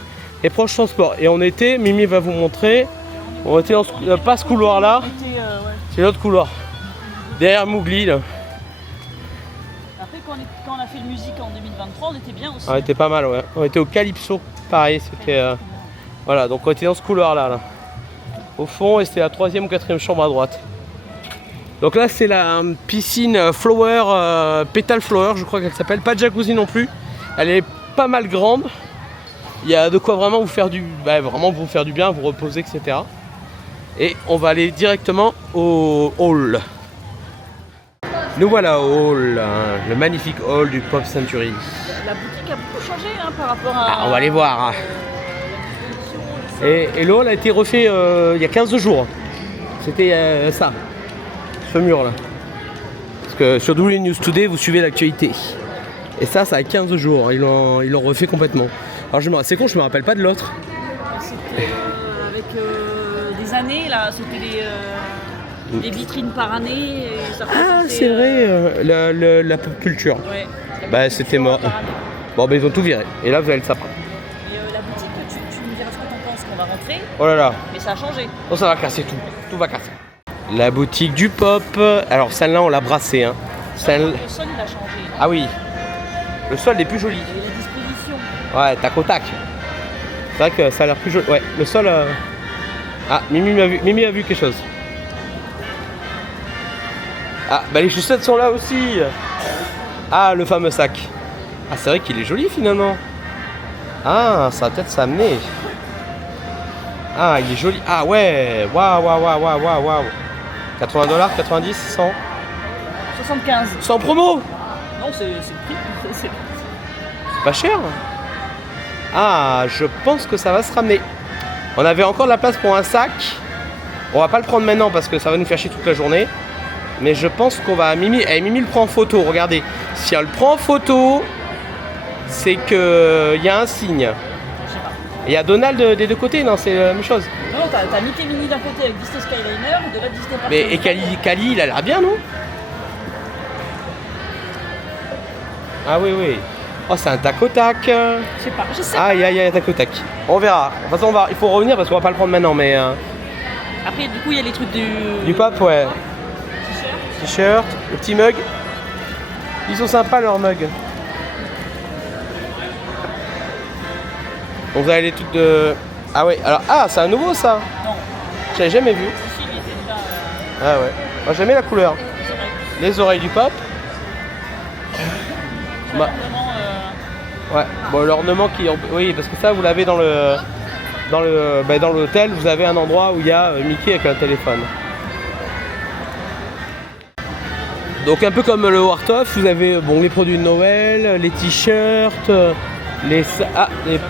et proche transport. Et on était, Mimi va vous montrer, on était dans pas ce couloir là, c'est l'autre couloir. Derrière Mowgli là. Après quand on a fait le musique en 2023, on était bien aussi. On était pas mal, ouais. On était au Calypso, pareil, c'était... voilà, donc on était dans ce couloir là. Au fond, et c'était la 3e ou 4e chambre à droite. Donc là c'est la piscine Flower, Petal Flower, je crois qu'elle s'appelle, pas de jacuzzi non plus. Elle est pas mal grande. Il y a de quoi vraiment vous faire du bien, vous reposer, etc. Et on va aller directement au hall. Nous voilà au hall, hein, le magnifique hall du Pop Century. La boutique a beaucoup changé par rapport à... Ah, on va aller voir. Et le hall a été refait il y a 15 jours. C'était ça, ce mur là. Parce que sur W News Today, vous suivez l'actualité. Et ça a 15 jours, ils l'ont refait complètement. Alors c'est con, je me rappelle pas de l'autre. C'était avec des années là, c'était des vitrines par année. Et ça c'est vrai, la pop culture. Ouais. Bah c'était mort. Bon bah ils ont tout viré. Et là vous avez le sapin. Et la boutique, tu me diras ce que t'en penses, qu'on va rentrer. Oh là là. Mais ça a changé. Oh ça va casser tout. Tout va casser. La boutique du pop. Alors celle-là on l'a brassée. Hein. Le sol il a changé. Ah oui. Le sol est plus joli. Et les dispositions. Ouais, tac au tac. C'est vrai que ça a l'air plus joli. Ouais, le sol... Ah, Mimi a vu quelque chose. Ah, bah les chaussettes sont là aussi. Ah, le fameux sac. Ah, c'est vrai qu'il est joli finalement. Ah, ça va peut-être s'amener. Ah, il est joli. Ah ouais, waouh. 80 $, 90, 100. 75. Sans promo. Non, c'est le prix. C'est pas cher. Ah, je pense que ça va se ramener. On avait encore de la place pour un sac. On va pas le prendre maintenant parce que ça va nous faire chier toute la journée. Mais je pense qu'on va... Mimi le prend en photo, regardez. Si elle le prend en photo, c'est qu'il y a un signe. Il y a Donald des deux côtés, non, c'est la même chose. Non, t'as Mickey et Minnie d'un côté avec Disney Skyliner et de l'autre Disney Park. Mais et Kali, il a l'air bien, non? Ah oui. Oh, c'est un tac-au-tac. Je sais pas, je sais pas. Aïe, aïe, aïe, tac-au-tac. On verra. De toute façon, il faut revenir parce qu'on va pas le prendre maintenant, mais... Après, du coup, il y a les trucs Du pop, ouais. T-shirt, le petit mug. Ils sont sympas, leurs mugs. Donc vous avez les trucs de... Ah ouais, alors... Ah, c'est un nouveau, ça. Non. J'avais jamais vu. Si, il était déjà... Ah ouais. Moi, j'aimais la couleur. Les oreilles du pop. Bah. Ouais, bon, l'ornement qui... Oui, parce que ça, vous l'avez dans le... Dans l'hôtel, vous avez un endroit où il y a Mickey avec un téléphone. Donc un peu comme le Wartoff, vous avez les produits de Noël, les t-shirts, les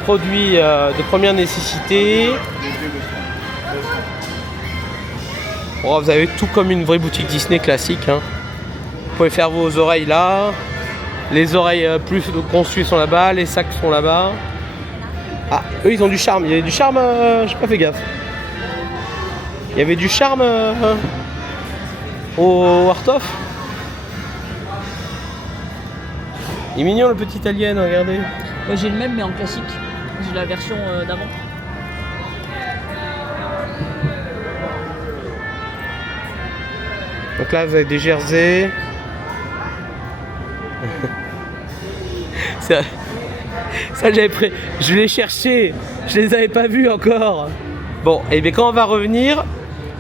produits de première nécessité. Bon, vous avez tout comme une vraie boutique Disney classique. Hein. Vous pouvez faire vos oreilles là. Les oreilles plus conçues sont là-bas, les sacs sont là-bas. Ah, eux ils ont du charme. Il y avait du charme, j'ai pas fait gaffe. Il y avait du charme au Wartoff. Il est mignon le petit alien, regardez. Ouais, j'ai le même mais en classique. J'ai la version d'avant. Donc là vous avez des jerseys. Ça j'avais pris. Je l'ai cherché. Je les avais pas vus encore. Bon, et bien quand on va revenir,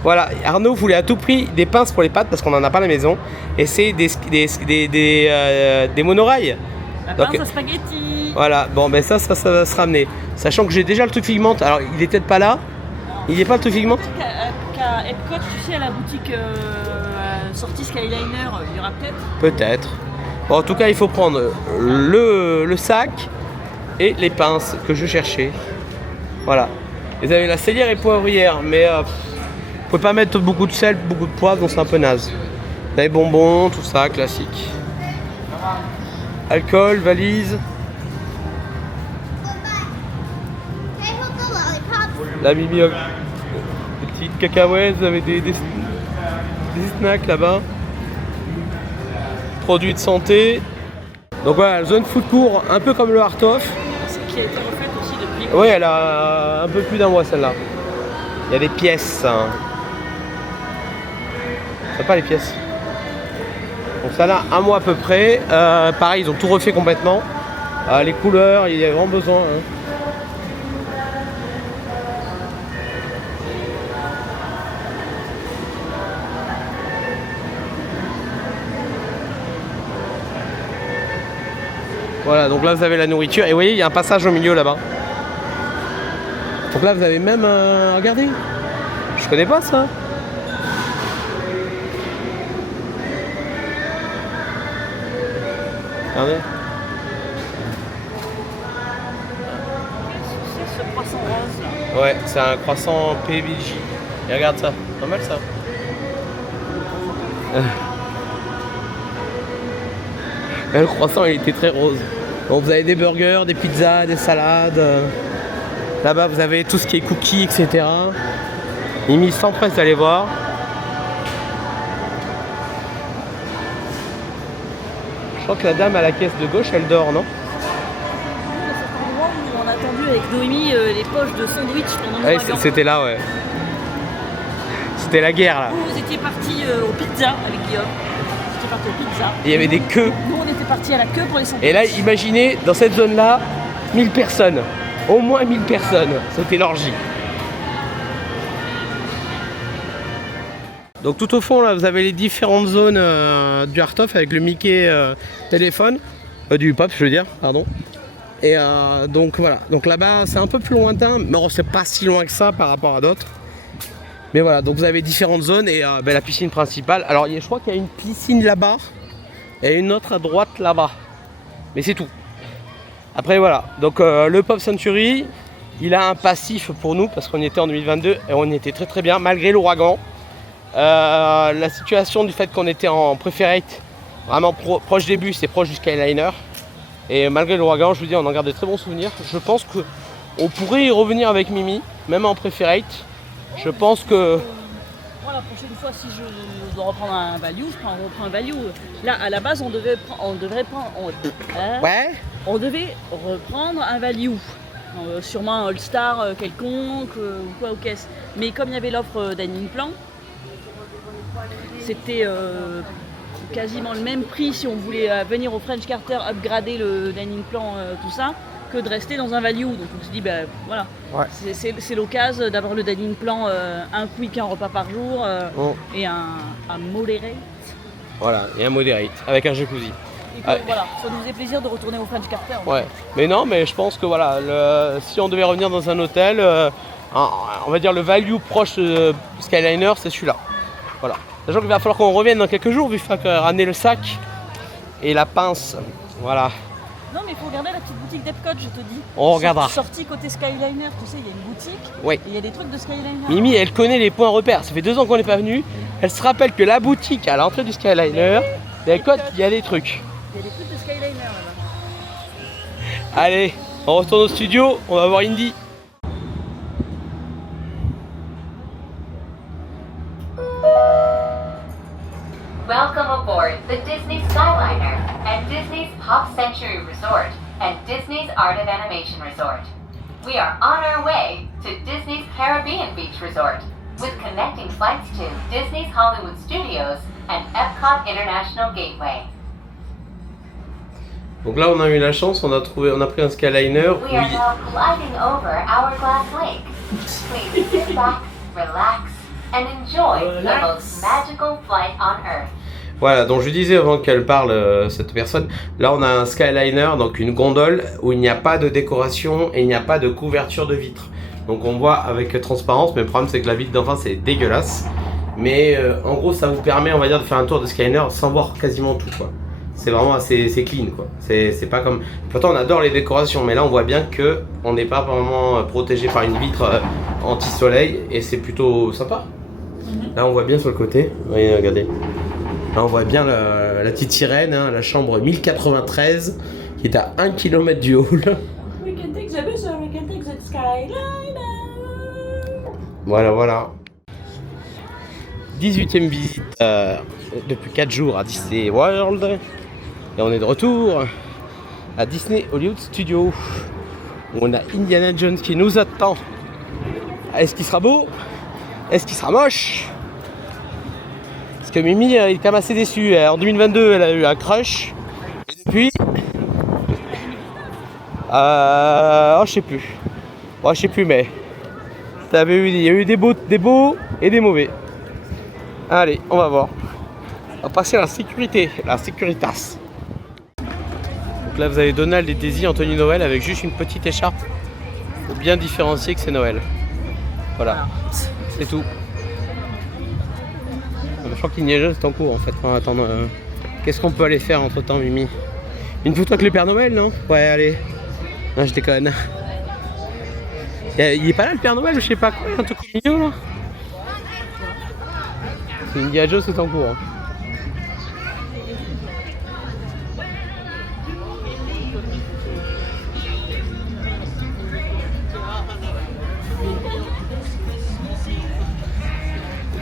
voilà, Arnaud voulait à tout prix des pinces pour les pattes parce qu'on en a pas à la maison. Et c'est des monorails. La pince à spaghetti. Voilà, bon ben ça va se ramener. Sachant que j'ai déjà le truc Figment. Alors il est peut-être pas là. Il est pas le truc Figment. Qu'à Epcot, tu sais, à la boutique sortie Skyliner, il y aura peut-être. Peut-être. Bon, en tout cas, il faut prendre le sac et les pinces que je cherchais. Voilà. Vous avez la sellière et poivrière, mais vous pouvez pas mettre beaucoup de sel, beaucoup de poivre, donc c'est un peu naze. Les bonbons, tout ça, classique. Alcool, valise. La Mimi, des petites cacahuètes, vous avez des snacks là-bas. Produits de santé. Donc voilà, la zone food court, un peu comme le Wartoff. C'est qui a été refaite aussi depuis. Oui, elle a un peu plus d'un mois celle-là. Il y a des pièces. Hein. C'est pas les pièces. Donc ça là, un mois à peu près. Pareil, ils ont tout refait complètement. Les couleurs, il y a vraiment besoin. Hein. Voilà, donc là vous avez la nourriture et vous voyez il y a un passage au milieu là-bas. Donc là vous avez même... regardez, je connais pas ça. Regardez. C'est ce croissant rose là. Ouais, c'est un croissant PBJ. Et regarde ça, pas mal ça. Le croissant il était très rose. Donc vous avez des burgers, des pizzas, des salades. Là-bas vous avez tout ce qui est cookies, etc. Mimi s'empresse d'aller voir. Je crois que la dame à la caisse de gauche elle dort, non? On a attendu avec Noémie les poches de sandwich pendant Ouais, l'ouragan. c'était là, ouais. C'était la guerre là. Vous étiez partis aux pizzas avec Guillaume. Vous étiez partis aux pizzas. Il y avait des queues. Nous on était partis à la queue pour les sandwichs. Et là, imaginez, dans cette zone-là, 1000 personnes. Au moins 1000 personnes. C'était l'orgie. Donc tout au fond, là, vous avez les différentes zones du Wartoff avec le Mickey téléphone. Du pop, je veux dire, pardon. Et donc voilà. Donc là-bas, c'est un peu plus lointain. Mais c'est pas si loin que ça par rapport à d'autres. Mais voilà, donc vous avez différentes zones et la piscine principale. Alors, je crois qu'il y a une piscine là-bas et une autre à droite là-bas. Mais c'est tout. Après voilà, donc le Pop Century, il a un passif pour nous parce qu'on y était en 2022 et on y était très très bien malgré l'ouragan. La situation du fait qu'on était en préférate, vraiment proche des bus et proche du Skyliner. Et malgré l'ouragan, je vous dis, on en garde de très bons souvenirs. Je pense qu'on pourrait y revenir avec Mimi, même en préférate. Je pense que... Moi, la prochaine fois, si je dois reprendre un value, je reprends un value. Là, à la base, on devrait prendre... Ouais. on devait reprendre un value. Sûrement un All-Star quelconque ou quoi aux caisses. Mais comme il y avait l'offre dining plan, c'était quasiment le même prix si on voulait venir au French Carter upgrader le dining plan, tout ça, que de rester dans un value. Donc on se dit, ben voilà, Ouais. c'est l'occasion d'avoir le dining plan, un quick, un repas par jour et un moderate. Voilà, et un moderate avec un jacuzzi. Et que, voilà, ça nous faisait plaisir de retourner au French Carter. Ouais, mais non, mais je pense que voilà, si on devait revenir dans un hôtel, on va dire le value proche de Skyliner, c'est celui-là. Voilà. Sachant qu'il va falloir qu'on revienne dans quelques jours, vu qu'il faut ramener le sac et la pince. Voilà. Non, mais il faut regarder la petite boutique d'Epcot, je te dis. On regardera. Sortie côté Skyliner, tu sais, il y a une boutique. Oui. Et il y a des trucs de Skyliner. Mimi, elle connaît les points repères. Ça fait 2 ans qu'on n'est pas venu. Elle se rappelle que la boutique à l'entrée du Skyliner, d'Epcot, il y a des trucs. Il y a des trucs de Skyliner là-bas. Allez, on retourne au studio, on va voir Indy. Welcome aboard the Disney Skyliner at Disney's Pop Century Resort and Disney's Art of Animation Resort. We are on our way to Disney's Caribbean Beach Resort with connecting flights to Disney's Hollywood Studios and Epcot International Gateway. Donc là, on a eu la chance, on a pris un Skyliner. We are now gliding over Hourglass Lake. Please sit back, relax, and enjoy the most magical flight on Earth. Voilà, donc je disais avant qu'elle parle, cette personne, là on a un Skyliner, donc une gondole où il n'y a pas de décoration et il n'y a pas de couverture de vitre. Donc on voit avec transparence, mais le problème c'est que la vitre d'en face c'est dégueulasse. Mais en gros ça vous permet, on va dire, de faire un tour de Skyliner sans voir quasiment tout, quoi. C'est vraiment assez clean, quoi. C'est pas comme... Pourtant on adore les décorations, mais là on voit bien que on n'est pas vraiment protégé par une vitre anti-soleil et c'est plutôt sympa. Là on voit bien sur le côté, voyez, regardez. Là on voit bien la petite sirène, hein, la chambre 1093 qui est à 1 km du hall. We can take the bus or we can take the Skyliner. Voilà, voilà. 18e visite depuis 4 jours à Disney World. Et on est de retour à Disney Hollywood Studios où on a Indiana Jones qui nous attend. Est-ce qu'il sera beau? Est-ce qu'il sera moche? Parce que Mimi il est quand même assez déçu. En 2022 elle a eu un crush. Et depuis... je sais plus. Je sais plus, mais... Il y a eu des beaux et des mauvais. Allez, on va voir. On va passer à la sécurité, la Securitas. Donc là vous avez Donald et Daisy en tenue Noël avec juste une petite écharpe pour bien différencier que c'est Noël. Voilà, c'est tout. Je crois qu'il y a juste en cours en fait. Enfin, attends, qu'est-ce qu'on peut aller faire entre temps, Mimi? Une photo avec le Père Noël, non? Ouais, allez. Non, je déconne. Il est pas là le Père Noël, je sais pas quoi, un truc mignon là. C'est Indiana Jones, c'est en cours. Hein.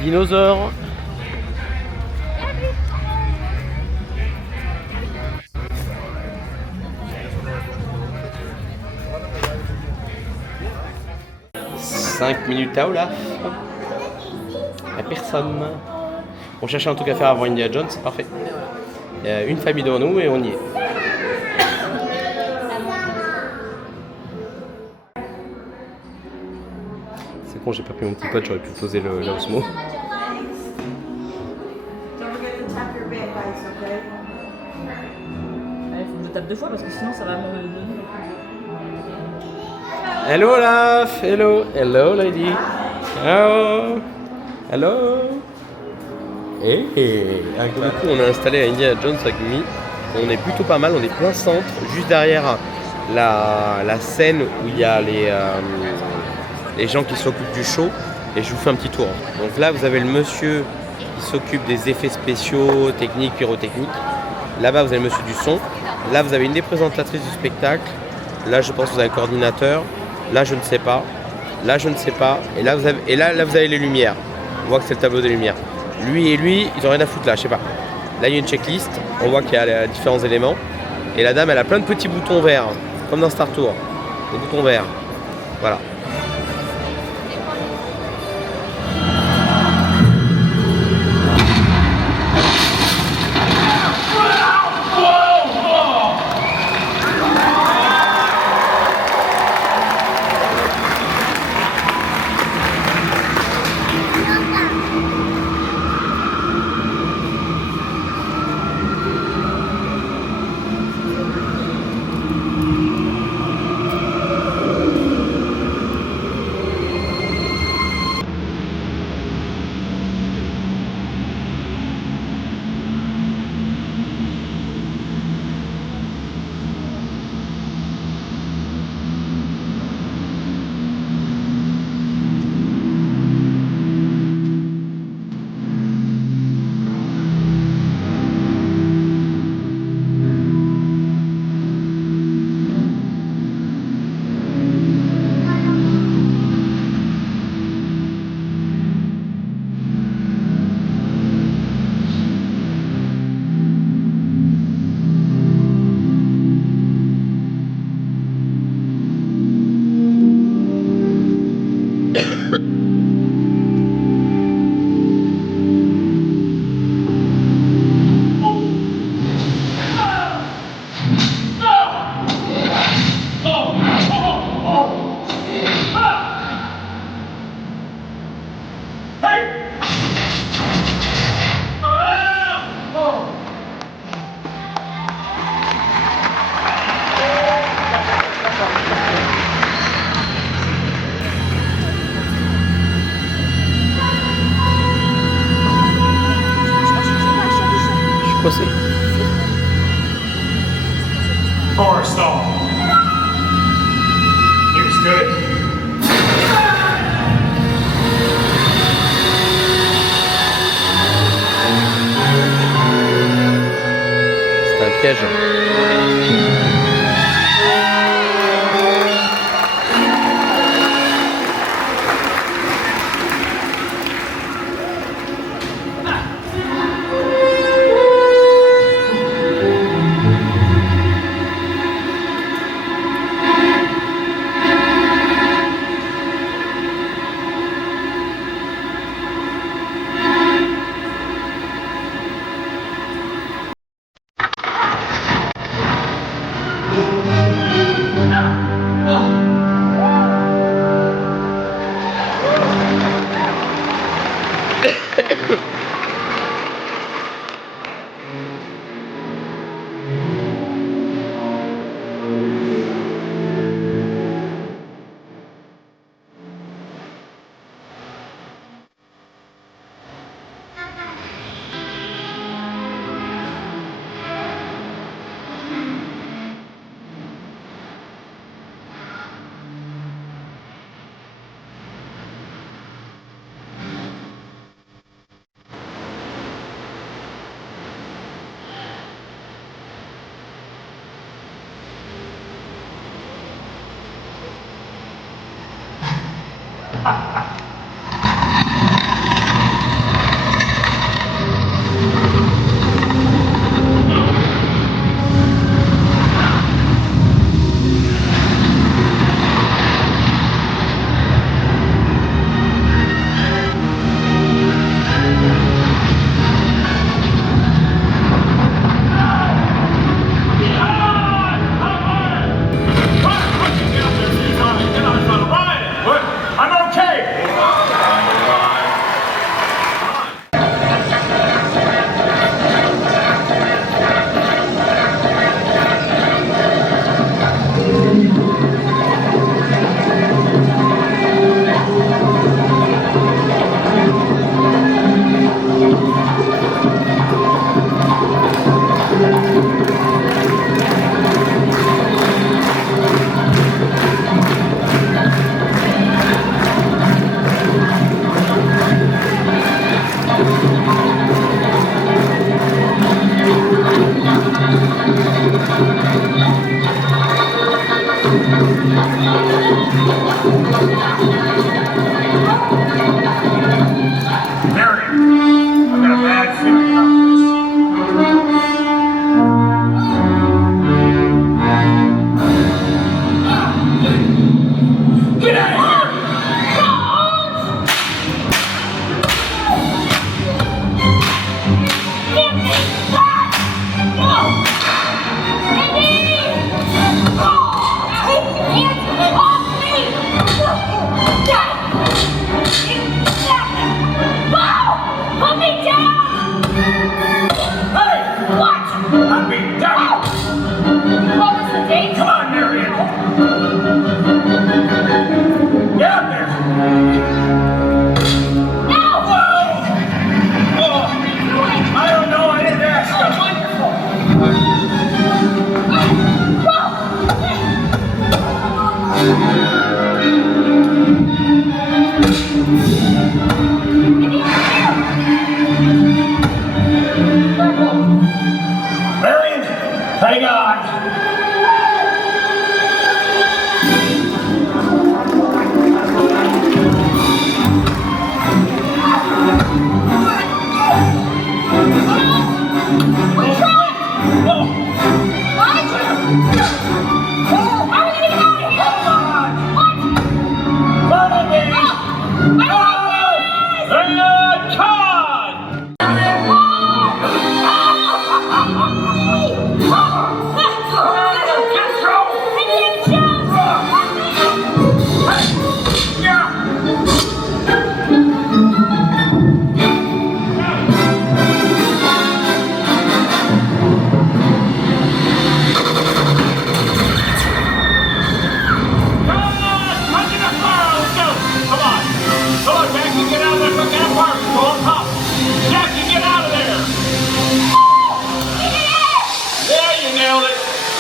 Dinosaure. Cinq minutes à Olaf. La personne. On cherchait un truc à faire avant Indiana Jones, c'est parfait. Il y a une famille devant nous et on y est. C'est con, j'ai pas pris mon petit pote, j'aurais pu poser l'osmo. Il faut que je tape 2 fois parce que sinon ça va me donner. Hello Olaf, hello lady. Hello. Hello. Et avec le coup on a installé à Indiana Jones avec Mimi. On est plutôt pas mal, on est plein centre, juste derrière la scène où il y a les gens qui s'occupent du show. Et je vous fais un petit tour. Donc là vous avez le monsieur qui s'occupe des effets spéciaux, techniques, pyrotechniques. Là-bas vous avez le monsieur du son. Là vous avez une des présentatrices du spectacle. Là je pense que vous avez le coordinateur. Là je ne sais pas. Là je ne sais pas. Et là vous avez les lumières. On voit que c'est le tableau des lumières. Lui et lui, ils ont rien à foutre là, je sais pas. Là il y a une checklist, on voit qu'il y a différents éléments. Et la dame, elle a plein de petits boutons verts, comme dans Star Tour. Des boutons verts. Voilà. Coincé. Forrestal. He was good. C'est un piège. I'm okay.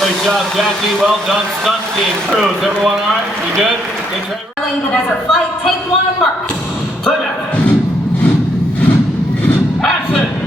Great job, Jackie. Well done, stunt team. Crews, everyone all right? You good? Hey, Trevor? The desert flight, take one, mark. Playback. Action!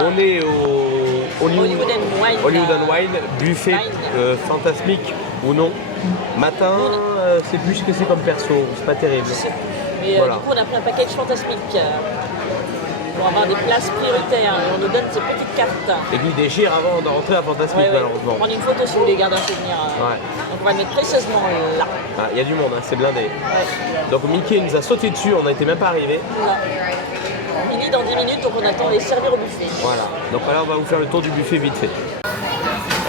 On est au Hollywood and Wine, buffet fantasmique ou non. Matin, c'est plus ce que c'est comme perso, c'est pas terrible. Mais voilà. du coup, on a pris un package fantasmique pour avoir des places prioritaires. Et on nous donne ces petites cartes. Et puis déchire avant de rentrer à Fantasmique, malheureusement. Prendre une photo si vous voulez garder un souvenir. Donc on va le mettre précieusement là. Il y a du monde, hein, c'est blindé. Donc Mickey nous a sauté dessus, on n'était même pas arrivé. Minnie midi dans 10 minutes, donc on attend les servir au buffet. Voilà. Donc là, on va vous faire le tour du buffet vite fait.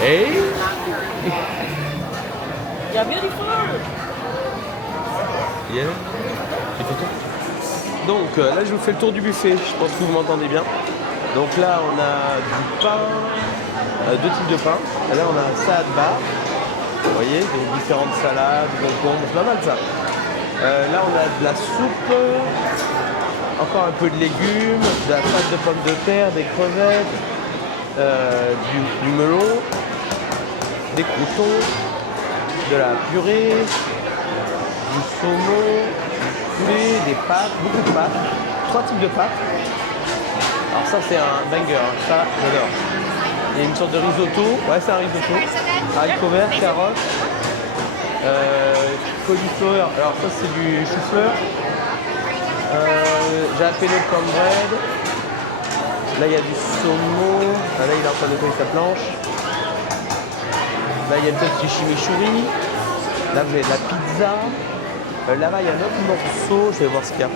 Et You're beautiful. yeah. J'ai fait tout. Donc là, je vous fais le tour du buffet. Je pense que vous m'entendez bien. Donc là, on a du pain, 2 types de pain. Et là, on a un salade bar. Vous voyez, des différentes salades, concombres, c'est pas mal ça. Là, on a de la soupe, encore un peu de légumes, de la pâte de pommes de terre, des crevettes, du melon, des croûtons, de la purée, du saumon, du poulet, des pâtes, beaucoup de pâtes, 3 types de pâtes. Alors ça c'est un banger, hein. Ça j'adore. Il y a une sorte de risotto, ouais c'est un risotto, haricots verts, carottes, cauliflower, alors ça c'est du chou-fleur, jalapeno cornbread, là il y a du saumon, ah, là il est en train de nettoyer sa planche, là il y a peut-être du chimichurri, là vous avez de la pizza, là-bas il y a un autre morceau, je vais voir ce qu'il y a.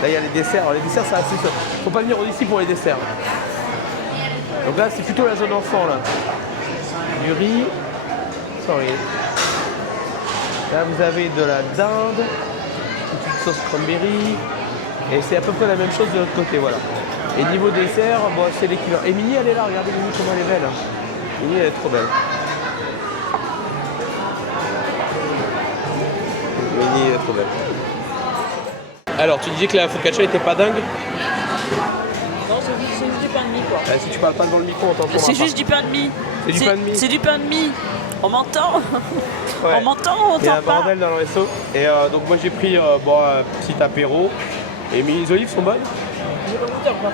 Là il y a les desserts, alors les desserts c'est assez simple. Faut pas venir ici pour les desserts. Donc là c'est plutôt la zone enfant là. Du riz. Sorry. Là vous avez de la dinde, une petite sauce cranberry. Et c'est à peu près la même chose de l'autre côté, voilà. Et niveau dessert, bon, c'est l'équivalent. Et Mini elle est là, regardez Mini comment elle est belle. Mini elle est trop belle. Mini elle est trop belle. Alors, tu disais que la focaccia était pas dingue? Non, c'est juste du pain de mie quoi. Si tu parles pas devant le micro, on t'entendra C'est pas. juste du pain de mie. C'est du pain de mie. C'est du pain de mie. On m'entend? Ouais. On m'entend ou on Il y a t'entend un pas? bordel dans le resto. Et donc moi j'ai pris un petit apéro. Et les olives sont bonnes? J'ai pas goûté encore.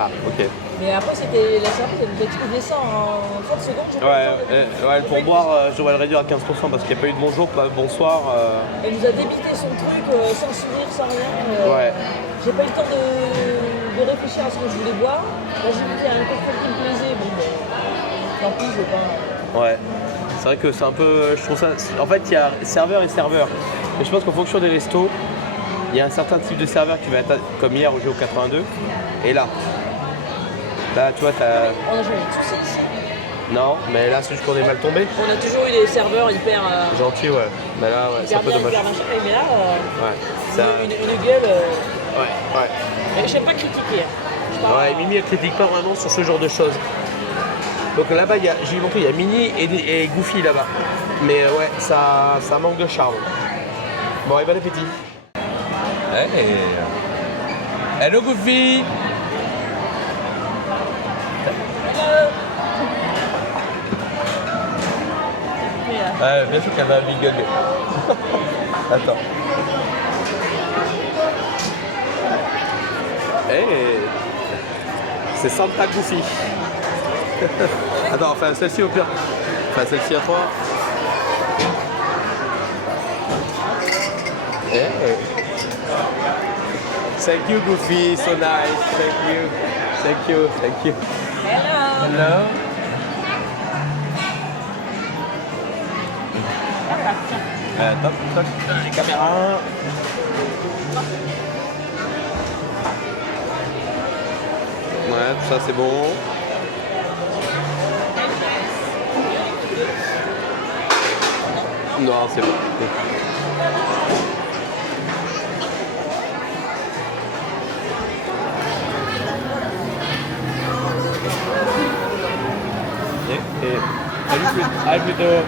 Ah, ok. Mais après, c'était la service, elle nous a expliqué ça en 30 secondes. j'ai pas eu le temps de- Ouais, le pourboire, je devrais le réduire à 15% parce qu'il n'y a pas eu de bonjour, pas de bonsoir. Elle nous a débité son truc sans sourire, sans rien. Ouais. J'ai pas eu le temps de réfléchir à ce que je voulais boire. Là, j'ai vu qu'il y a un cocktail qui me plaisait. Bon, ben, tant pis, je vais pas. Ouais. C'est vrai que c'est un peu. Je trouve ça. En fait, il y a serveur et serveur. Et je pense qu'en fonction des restos, il y a un certain type de serveur qui va être comme hier au jeu au 82. Et là, tu vois, t'as. On a jamais eu de soucis ici. Non, mais là, c'est juste qu'on est mal tombé. On a toujours eu des serveurs hyper. Gentil, ouais. Mais là, ouais, c'est un Hyper peu bien, dommage. hyper machin. Mais là, Ouais. Ça... une gueule. Ouais. Mais je sais pas critiquer. Je sais pas- Ouais, Mimi elle critique pas vraiment sur ce genre de choses. Donc là-bas, j'ai montré, il y a Mini et Goofy là-bas. Mais ouais, ça manque de charme. Bon, et bon appétit. Hey. Hello Goofy. Ouais, bien sûr qu'elle va big hug. Attends. Hey. C'est Santa Goofy. Attends, enfin celle-ci au pire. Enfin celle-ci à 3. Hey. Thank you Goofy, so nice. Thank you. Hello. Top. Les caméras. Ouais, tout ça c'est bon. Non, c'est bon. I'm with the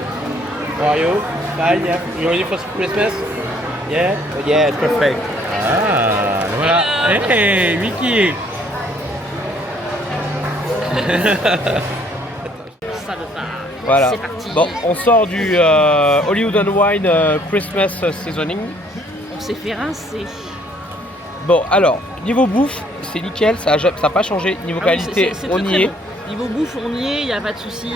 Mario. Fine, yeah. You ready for Christmas? Yeah? Yeah, it's perfect. Ah, voilà. Hey, Mickey! Ça veut pas. Voilà. C'est parti. Bon, on sort du Hollywood and Wine Christmas Seasoning. On s'est fait rincer. Bon, alors, niveau bouffe, c'est nickel, ça a pas changé. Niveau Ah oui, qualité, c'est on très, y très est. bon. Niveau bouffe, on y est, il n'y a pas de souci.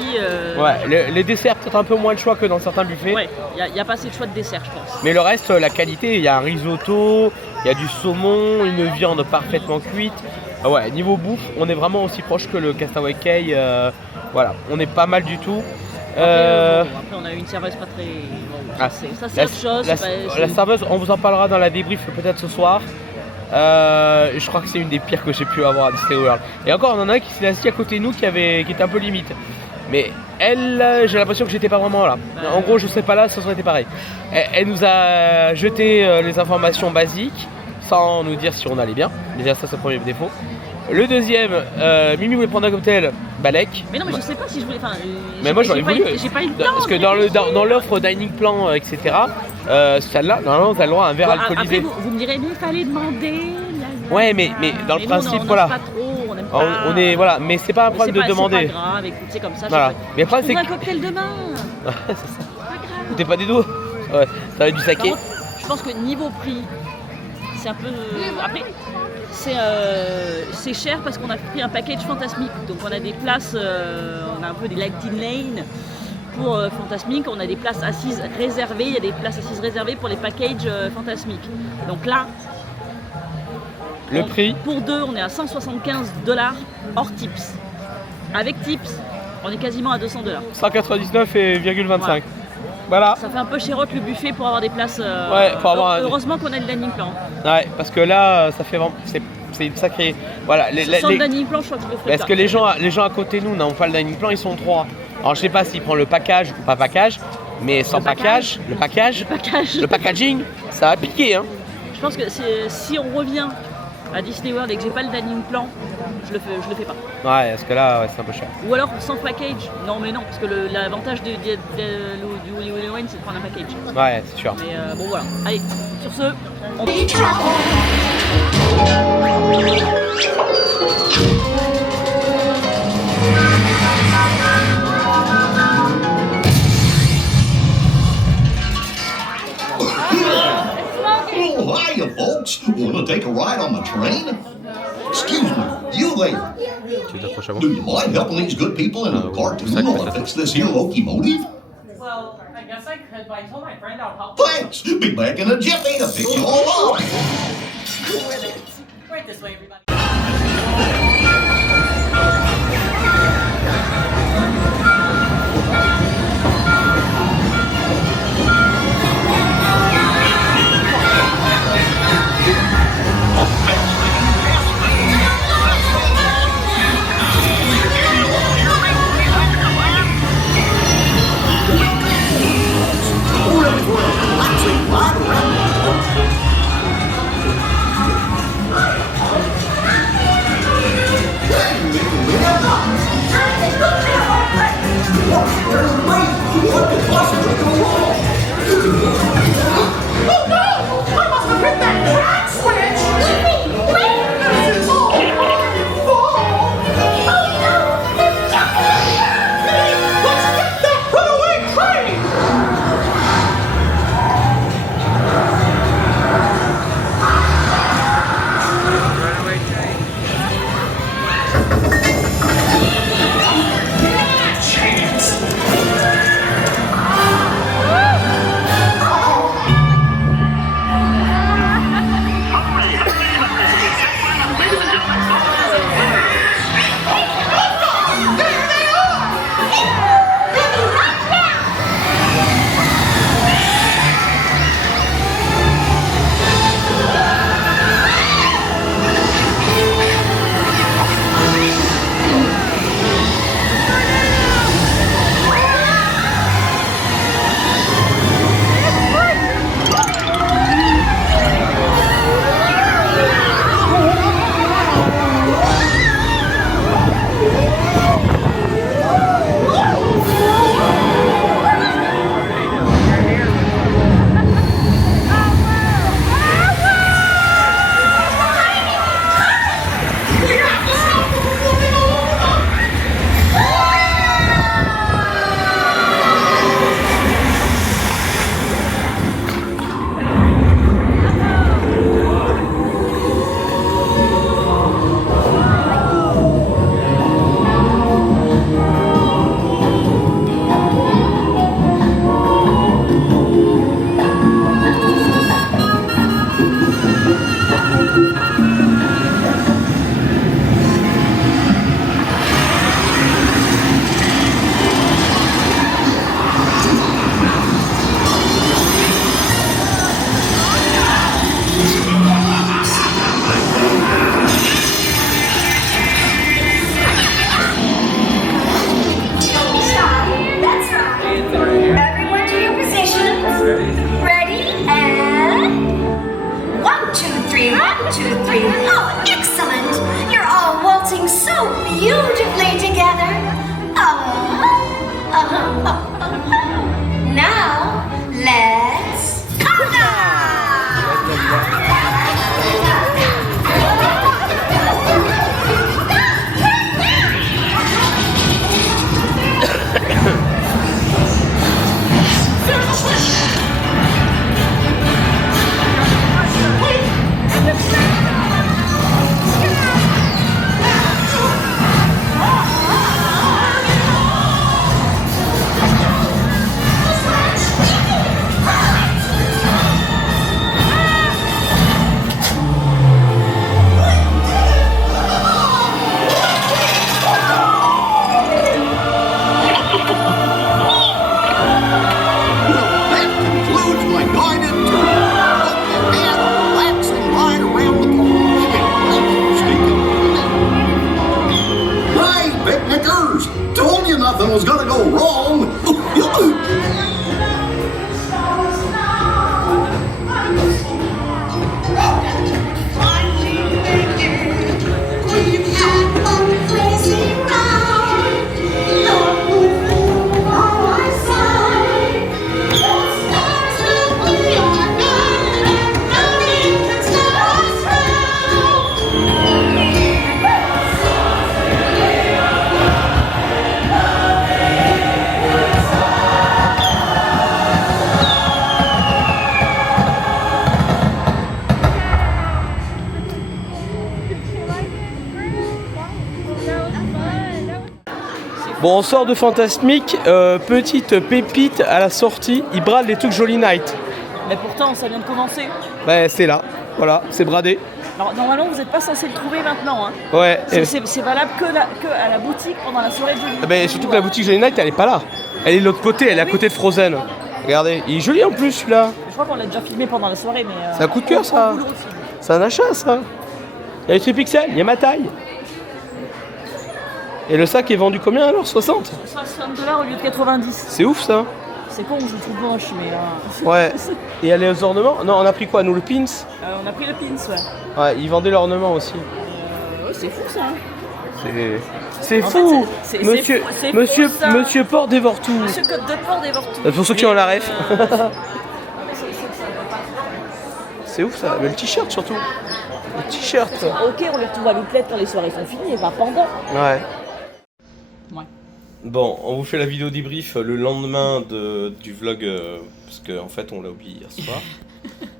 Ouais, les desserts, peut-être un peu moins de choix que dans certains buffets. Ouais, il n'y a pas assez de choix de dessert, je pense. Mais le reste, la qualité, il y a un risotto, il y a du saumon, une viande parfaitement cuite. Ah ouais, niveau bouffe, on est vraiment aussi proche que le Castaway Cay. Voilà, on est pas mal du tout. Après, on a eu une serveuse pas très. Bon, Ah, ça c'est autre chose. La serveuse, on vous en parlera dans la débrief peut-être ce soir. Je crois que c'est une des pires que j'ai pu avoir à Disney World. Et encore, on en a un qui s'est assis à côté de nous qui était un peu limite. Mais elle, j'ai l'impression que j'étais pas vraiment là. En gros, je serais pas là, ça aurait été pareil. Elle nous a jeté les informations basiques sans nous dire si on allait bien. Déjà, ça, c'est le premier défaut. Le deuxième, Mimi voulait prendre un cocktail Balek. Mais non, mais je sais pas si je voulais. Enfin, mais moi j'aurais voulu. J'ai pas eu le temps. Parce que dans l'offre dining plan, etc., celle-là, normalement, t'as le droit à un verre alcoolisé. Après, vous me direz, mais il fallait demander. Ouais, mais dans le principe, voilà. Pas trop, on aime pas. On est, voilà, mais c'est pas un problème de demander. C'est pas grave, écoute, c'est comme ça. Voilà. Mais après, c'est un cocktail demain. C'est ça. T'es pas des dos. Ouais, ça va être du saké. Contre, je pense que niveau prix, c'est un peu. Après. C'est cher parce qu'on a pris un package fantasmique, donc on a des places, on a un peu des lighting lane pour fantasmique, on a des places assises réservées, il y a des places assises réservées pour les packages fantasmiques. Donc là, le prix pour deux, on est à $175 hors tips. Avec tips, on est quasiment à $200. 199,25. Voilà. Ça fait un peu chérote le buffet pour avoir des places. Ouais, pour avoir heureusement qu'on a le dining plan. Ouais, parce que là, ça fait vraiment. C'est une sacrée. Voilà. Sans le dining plan, je crois que je le ferai. Parce que les gens à côté de nous n'ont pas le dining plan, ils sont 3. Alors je sais pas s'ils prennent le package ou pas package, mais sans package, le packaging, ça va piquer. Hein. Je pense que si on revient à Disney World et que j'ai pas le dining plan, je le fais pas. Ouais, parce que là, ouais, c'est un peu cher. Ou alors sans package. Non, mais non, parce que l'avantage du Willy Wayne, c'est de prendre un package. Ouais, c'est sûr. Mais bon, voilà. Allez, sur ce, on... Oh, hiya, folks. Want to take a ride on the train? Excuse me, you there. Do you mind helping these good people in a cartoon while I fix this here locomotive? Well, I guess I could, but I told my friend I'll help. Thanks. Be back in a jiffy to pick you all up. Right this way, everybody. 1, 2, 3. Oh, excellent! You're all waltzing so beautifully together. Now, let's conga! Nothing was gonna go wrong. Bon, on sort de Fantasmic, petite pépite à la sortie, ils bradent les trucs Jolly Night. Mais pourtant, ça vient de commencer. Ouais, c'est là, voilà, c'est bradé. Alors, normalement, vous n'êtes pas censé le trouver maintenant. Hein. Ouais. C'est valable que à la boutique pendant la soirée de Jolly Night. Ben, surtout que la boutique Jolly Night, elle est pas là. Elle est de l'autre côté, elle est à côté de Frozen. Regardez, il est joli en plus celui-là. Je crois qu'on l'a déjà filmé pendant la soirée, mais... C'est un coup de cœur ça. C'est un achat ça. Il y a les 3 pixels, il y a ma taille. Et le sac est vendu combien alors? 60 $60 au lieu de 90. C'est ouf ça. C'est con, je trouve moche, mais... Ouais. Et elle est aux ornements? Non, on a pris quoi nous, le pins? On a pris le pins, ouais. Ouais, ils vendaient l'ornement aussi. Ouais, c'est fou ça. Hein. C'est En fou. fait, Monsieur, c'est monsieur, fou, ça. monsieur Porc dévore tout. Monsieur Côte de Porc dévore tout. Pour ceux qui ont la ref. C'est ouf ça, mais le t-shirt surtout. Le t-shirt. Ok, on les retrouve à l'outlet quand les soirées sont finies, pas pendant. Ouais. Ouais. Bon, on vous fait la vidéo débrief le lendemain du vlog, parce qu'en fait on l'a oublié hier soir.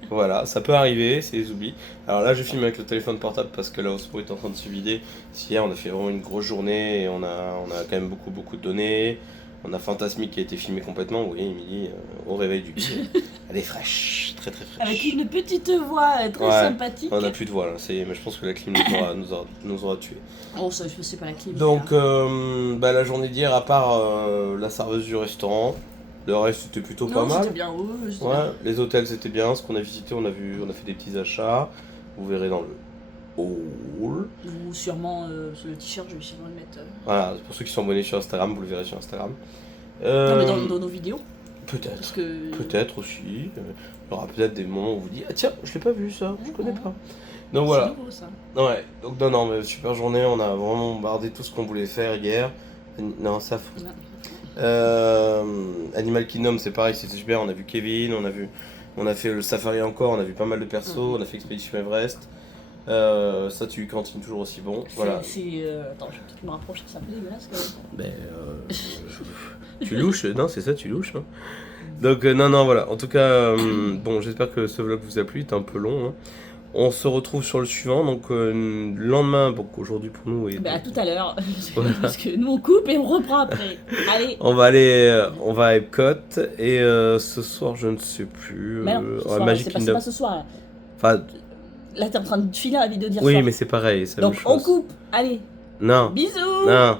Voilà, ça peut arriver, c'est des oublis. Alors là je filme avec le téléphone portable parce que la Osmo est en train de se vider. Hier on a fait vraiment une grosse journée et on a quand même beaucoup de données. On a Fantasmic qui a été filmé complètement, vous voyez Émilie au réveil du lit. Elle est fraîche, très fraîche. Avec une petite voix très sympathique. On n'a plus de voix là, ça y est, mais je pense que la clim nous aura tués. Oh ça je sais pas la clim. Donc la journée d'hier, à part la serveuse du restaurant, le reste c'était plutôt pas mal. C'était bien, ouais, bien. Les hôtels c'était bien, ce qu'on a visité, on a fait des petits achats. Vous verrez dans le hall. Ou sûrement le t-shirt, je vais sûrement le mettre. Voilà, pour ceux qui sont abonnés sur Instagram, vous le verrez sur Instagram. Non mais dans nos vidéos. Peut-être. Peut-être aussi. Il y aura peut-être des moments où on vous dit ah tiens, je l'ai pas vu ça, je connais pas. Donc voilà. Nouveau, ça. Ouais, donc non mais super journée, on a vraiment bombardé tout ce qu'on voulait faire hier. Non, ça fout. Animal Kingdom c'est pareil, c'était super, on a vu Kevin, on a fait le safari encore, on a vu pas mal de persos, on a fait Expédition Everest. Ça tu cantines toujours aussi bon. Voilà. Attends, je vais peut-être me rapprocher, c'est un peu dégueulasse quand même. Tu louches, non c'est ça, tu louches. Hein. Donc non voilà, en tout cas, bon j'espère que ce vlog vous a plu, il était un peu long. Hein. On se retrouve sur le suivant, donc le lendemain, donc aujourd'hui pour nous. Et à tout à l'heure, parce que nous on coupe et on reprend après. Allez. On va à Epcot et ce soir je ne sais plus. Magic Kingdom. C'est pas ce soir. Enfin. Là t'es en train de finir la vidéo d'hier soir. Oui mais c'est pareil, c'est la même chose. Donc on coupe, allez. Non. Bisous. Non.